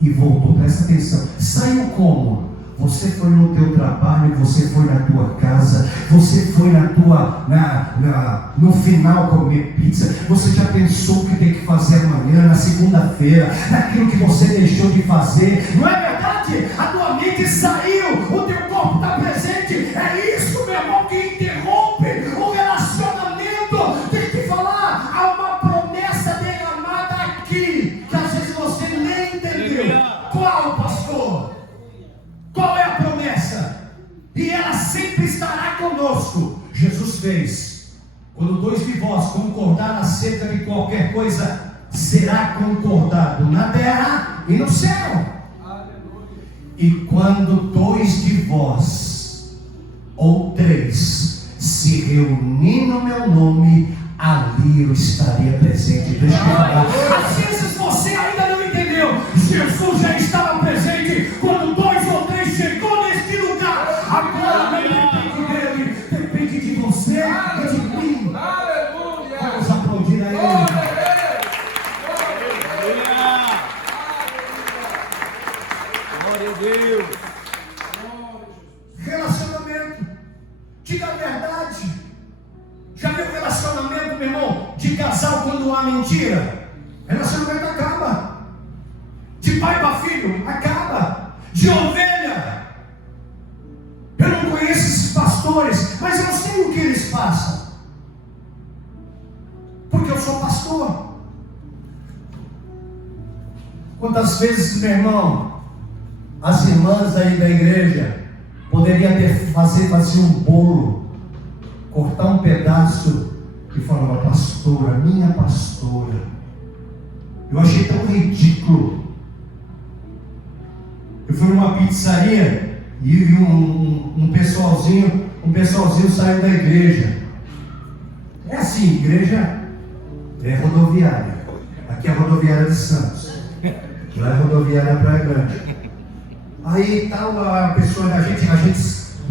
e voltou? Presta atenção. Saiu como? Você foi no teu trabalho, você foi na tua casa, você foi no final comer pizza, você já pensou o que tem que fazer amanhã, na segunda-feira, naquilo que você deixou de fazer. Não é verdade? A tua mente saiu, o teu corpo está presente. É isso, meu irmão, que interrompe o relacionamento. Tem que falar, há uma promessa derramada aqui, que às vezes você nem entendeu. Qual, pastor? Qual é a promessa? E ela sempre estará conosco. Jesus fez: quando 2 de vós concordarem acerca de qualquer coisa, será concordado na terra e no céu. E quando 2 de vós ou 3 se reunir no meu nome, ali eu estaria presente. Deixa eu falar. Às vezes você ainda não entendeu. Jesus já estava presente quando 2 ou 3 chegou neste lugar. Agora não depende dele, depende de você e de mim. Vamos aplaudir a ele. Glória a Deus. uma mentira, relacionamento acaba. De pai para filho, acaba. De ovelha. Eu não conheço esses pastores, mas eu sei o que eles passam. Porque eu sou pastor. Quantas vezes, meu irmão, as irmãs aí da igreja poderiam fazer um bolo, cortar um pedaço e falava: pastora, minha pastora. Eu achei tão ridículo. Eu fui numa pizzaria e um pessoalzinho saiu da igreja. É assim, igreja é rodoviária. Aqui é a rodoviária de Santos. Lá é a rodoviária Praia Grande. Aí tal, a pessoa, a gente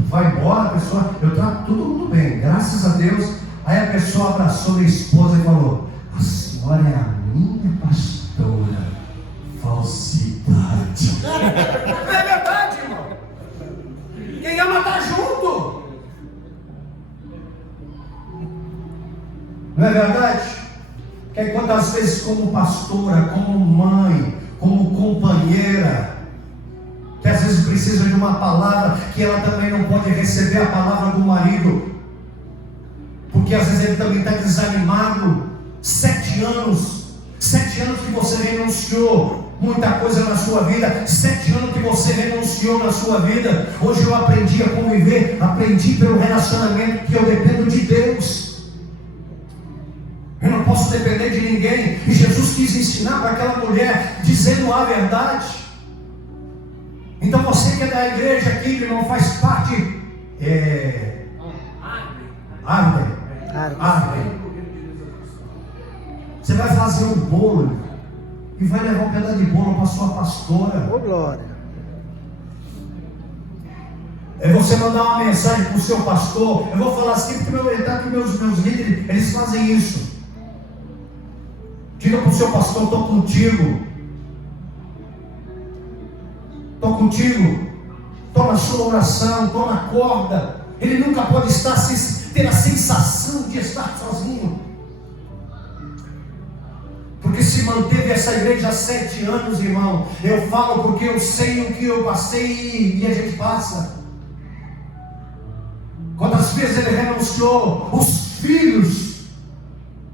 vai embora, a pessoa, eu trato todo mundo bem, graças a Deus. Aí a pessoa abraçou a esposa e falou: a senhora é a minha pastora. Falsidade. Não é verdade, irmão? Quem ama tá junto. Não é verdade? Que quantas vezes como pastora, como mãe, como companheira, que às vezes precisa de uma palavra, que ela também não pode receber a palavra do marido, porque às vezes ele também está desanimado. 7 anos que você renunciou muita coisa na sua vida, 7 anos que você renunciou na sua vida. Hoje eu aprendi a conviver, aprendi pelo relacionamento que eu dependo de Deus. Eu não posso depender de ninguém. E Jesus quis ensinar para aquela mulher, dizendo a verdade. Então você que é da igreja aqui, que não faz parte, árvore. Você vai fazer um bolo e vai levar um pedaço de bolo para sua pastora. Ô glória. É você mandar uma mensagem para o seu pastor. Eu vou falar assim porque meus líderes, eles fazem isso. Diga para o seu pastor: estou contigo. Estou contigo. Estou na sua oração, estou na corda. Ele nunca pode ter a sensação de estar sozinho. Porque se manteve essa igreja há 7 anos, irmão. Eu falo porque eu sei o que eu passei e a gente passa. Quantas vezes ele renunciou? Os filhos.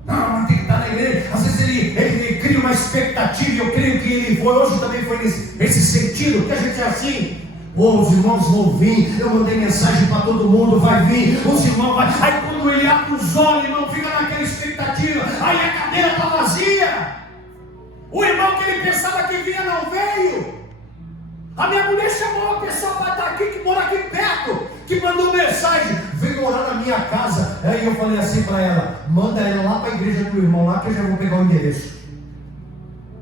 Não, mas tem que estar na igreja. Às vezes ele cria uma expectativa, e eu creio que ele foi. Hoje também foi nesse sentido, porque a gente é assim. Os irmãos vão vir. Eu mandei mensagem para todo mundo: vai vir, os irmãos vai. Aí quando ele abre os olhos, irmão, fica naquela expectativa. Aí a cadeira está vazia. O irmão que ele pensava que vinha não veio. A minha mulher chamou a pessoa para estar aqui, que mora aqui perto, que mandou mensagem: veio morar na minha casa. Aí eu falei assim para ela: manda ela lá para a igreja do irmão lá, que eu já vou pegar o endereço.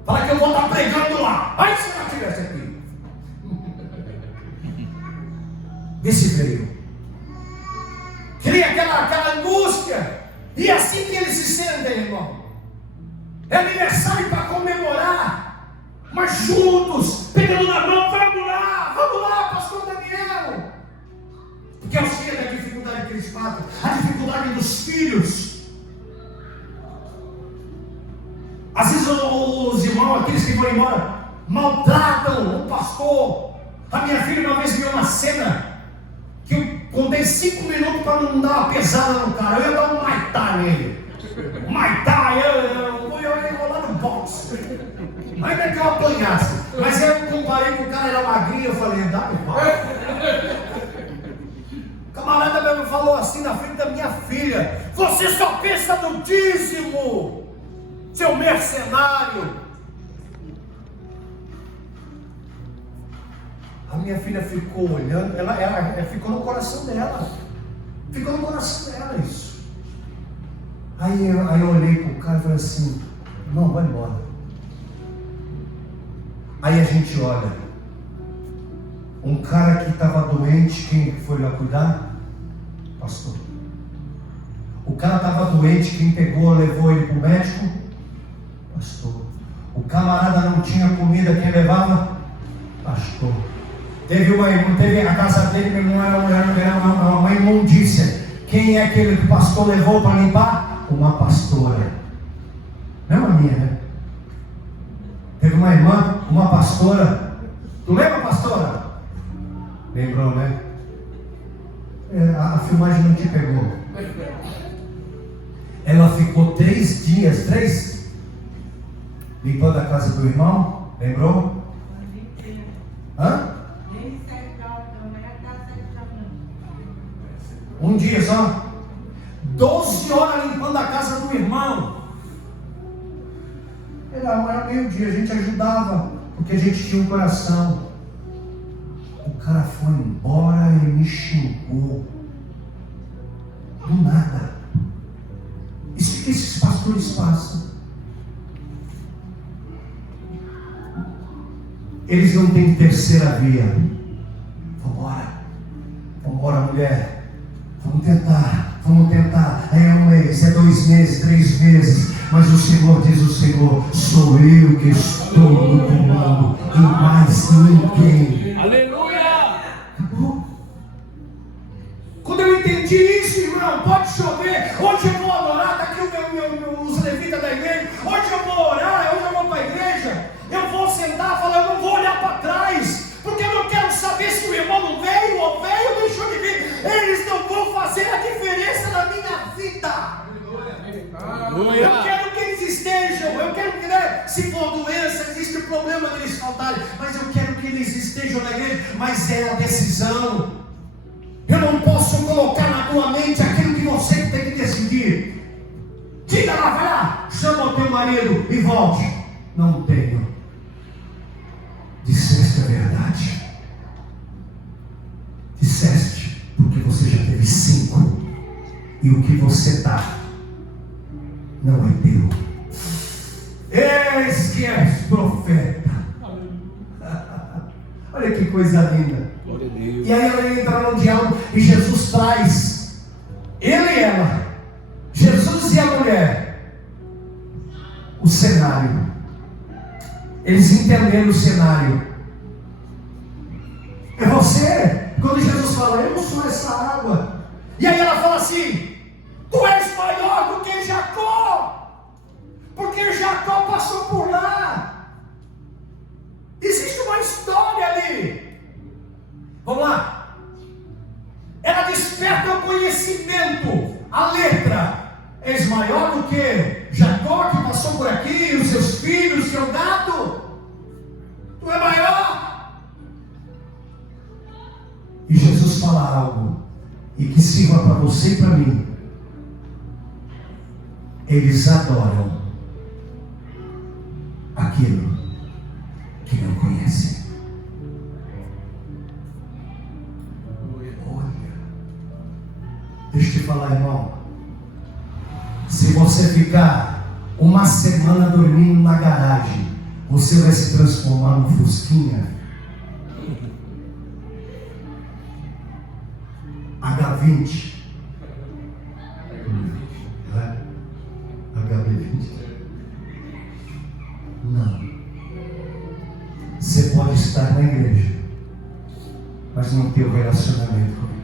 Fala que eu vou estar pregando lá. Aí se ela tivesse aqui. Vê se veio. Cria aquela angústia. E assim que eles se sentem, irmão. É aniversário para comemorar, mas juntos, pegando na mão: vamos lá, pastor Daniel. Porque eu sei da dificuldade que eles passam, a dificuldade dos filhos. Às vezes os irmãos, aqueles que vão embora, maltratam o pastor. A minha filha uma vez viu uma cena que eu contei 5 minutos para não dar uma pesada no cara. Eu ia dar um maitá nele. Maitá, eu ia rolar no boxe. Ainda que eu apanhasse. Mas eu comparei que o cara era magrinho. Eu falei: dá pro pau. O camarada mesmo falou assim na frente da minha filha: você só pensa no dízimo, seu mercenário. A minha filha ficou olhando, ela ficou no coração dela. Ficou no coração dela isso. Aí eu olhei para o cara e falei assim: não, vai embora. Aí a gente olha. Um cara que estava doente, quem foi lá cuidar? Pastor. O cara estava doente, quem pegou, levou ele para o médico? Pastor. O camarada não tinha comida, quem levava? Pastor. Teve a casa dele, não era uma imundícia. Quem é aquele que o pastor levou para limpar? Uma pastora. Não é uma minha, né? Teve uma irmã, uma pastora. Tu lembra, pastora? Lembrou, né? A filmagem não te pegou. Ela ficou 3 dias, limpando a casa do irmão. Lembrou? Hã? Um dia só. 12 horas limpando a casa do irmão. Era meio-dia, a gente ajudava, porque a gente tinha um coração. O cara foi embora e me xingou. Do nada. Isso que esses pastores passam. Eles não têm terceira via. Vambora, mulher. Vamos tentar. É 1 mês, é 2 meses, 3 meses. Mas o Senhor diz: o Senhor, sou eu que estou no comando e mais ninguém. Aleluia! Acabou. Quando eu entendi isso, irmão, pode chover. Hoje eu vou adorar. Está aqui os levitas da igreja. Hoje eu vou orar. Hoje eu vou para a igreja. Eu vou sentar e falar: eu não vou olhar para trás, porque eu não quero saber se o irmão não veio ou veio ou deixou de vir. Eles não vão fazer a diferença na minha vida. Eu quero que eles estejam. Eu quero que, né, se for doença, existe o problema deles faltarem, mas eu quero que eles estejam na igreja. Mas é a decisão. Eu não posso colocar na tua mente aquilo que você tem que decidir. Diga lá, vai lá, chama o teu marido e volte. Não tenho. Disseste a verdade. Disseste, porque você já teve 5. E o que você dá não é teu. Eis que és profeta. Olha que coisa linda. E aí ela entra no diálogo e Jesus traz ele e ela, Jesus e a mulher, o cenário. Eles entenderam o cenário. É você. Quando Jesus fala: eu não sou essa água. E aí ela fala assim: tu és maior do que Jacó, porque Jacó passou por lá. Existe uma história ali. Vamos lá. Ela desperta o conhecimento. A letra: és maior do que Jacó, que passou por aqui, os seus filhos, seu gado. Tu é maior. E Jesus fala algo, e que sirva para você e para mim. Eles adoram aquilo que não conhecem. Olha, deixa eu te falar, irmão. Se você ficar uma semana dormindo na garagem, você vai se transformar num Fusquinha H20. HB20. Não. Você pode estar na igreja, mas não ter o relacionamento comigo.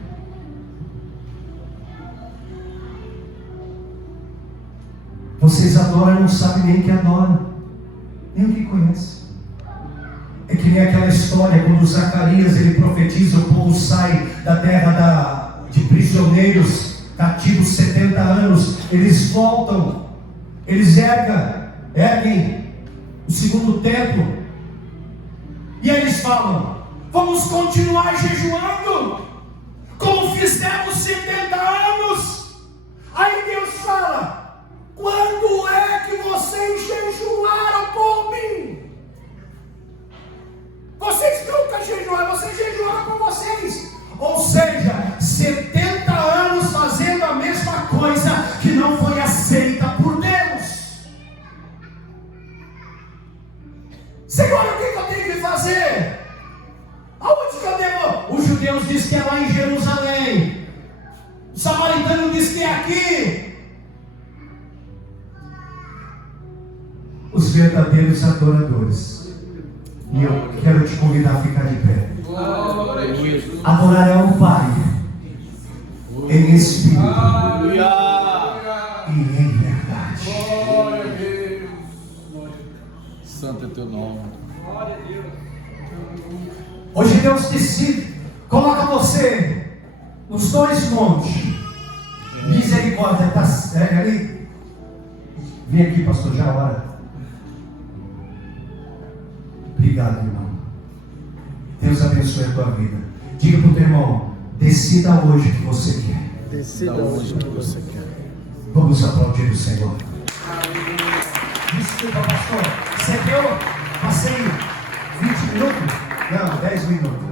Vocês adoram e não sabem nem que adoram, nem o que conhecem. É que nem aquela história quando Zacarias ele profetiza, o povo sai da terra de prisioneiros, cativos 70 anos, eles voltam, eles erguem o segundo templo, e aí eles falam: vamos continuar jejuando, como fizemos 70 anos. Aí Deus fala: quando é que vocês jejuaram por mim? Vocês nunca jejuaram, vocês jejuaram por vocês. Ou seja, 70 anos fazendo a mesma coisa que não foi aceita por Deus. Senhor, o que eu tenho que fazer? Aonde que eu devo? Os judeus dizem que é lá em Jerusalém. O samaritano diz que é aqui. Os verdadeiros adoradores. E eu quero te convidar a ficar de pé. Adorar ao Pai em espírito e em verdade. Santo é teu nome. Hoje Deus decide, coloca você nos dois montes. Misericórdia, está ali. Vem aqui, pastor, já ora. Obrigado, irmão. Deus abençoe a tua vida. Diga para o teu irmão, decida hoje o que você quer. Decida hoje o que você quer. Vamos aplaudir o Senhor. Desculpa, pastor. Você deu? Passei 20 minutos? Não, 10 minutos.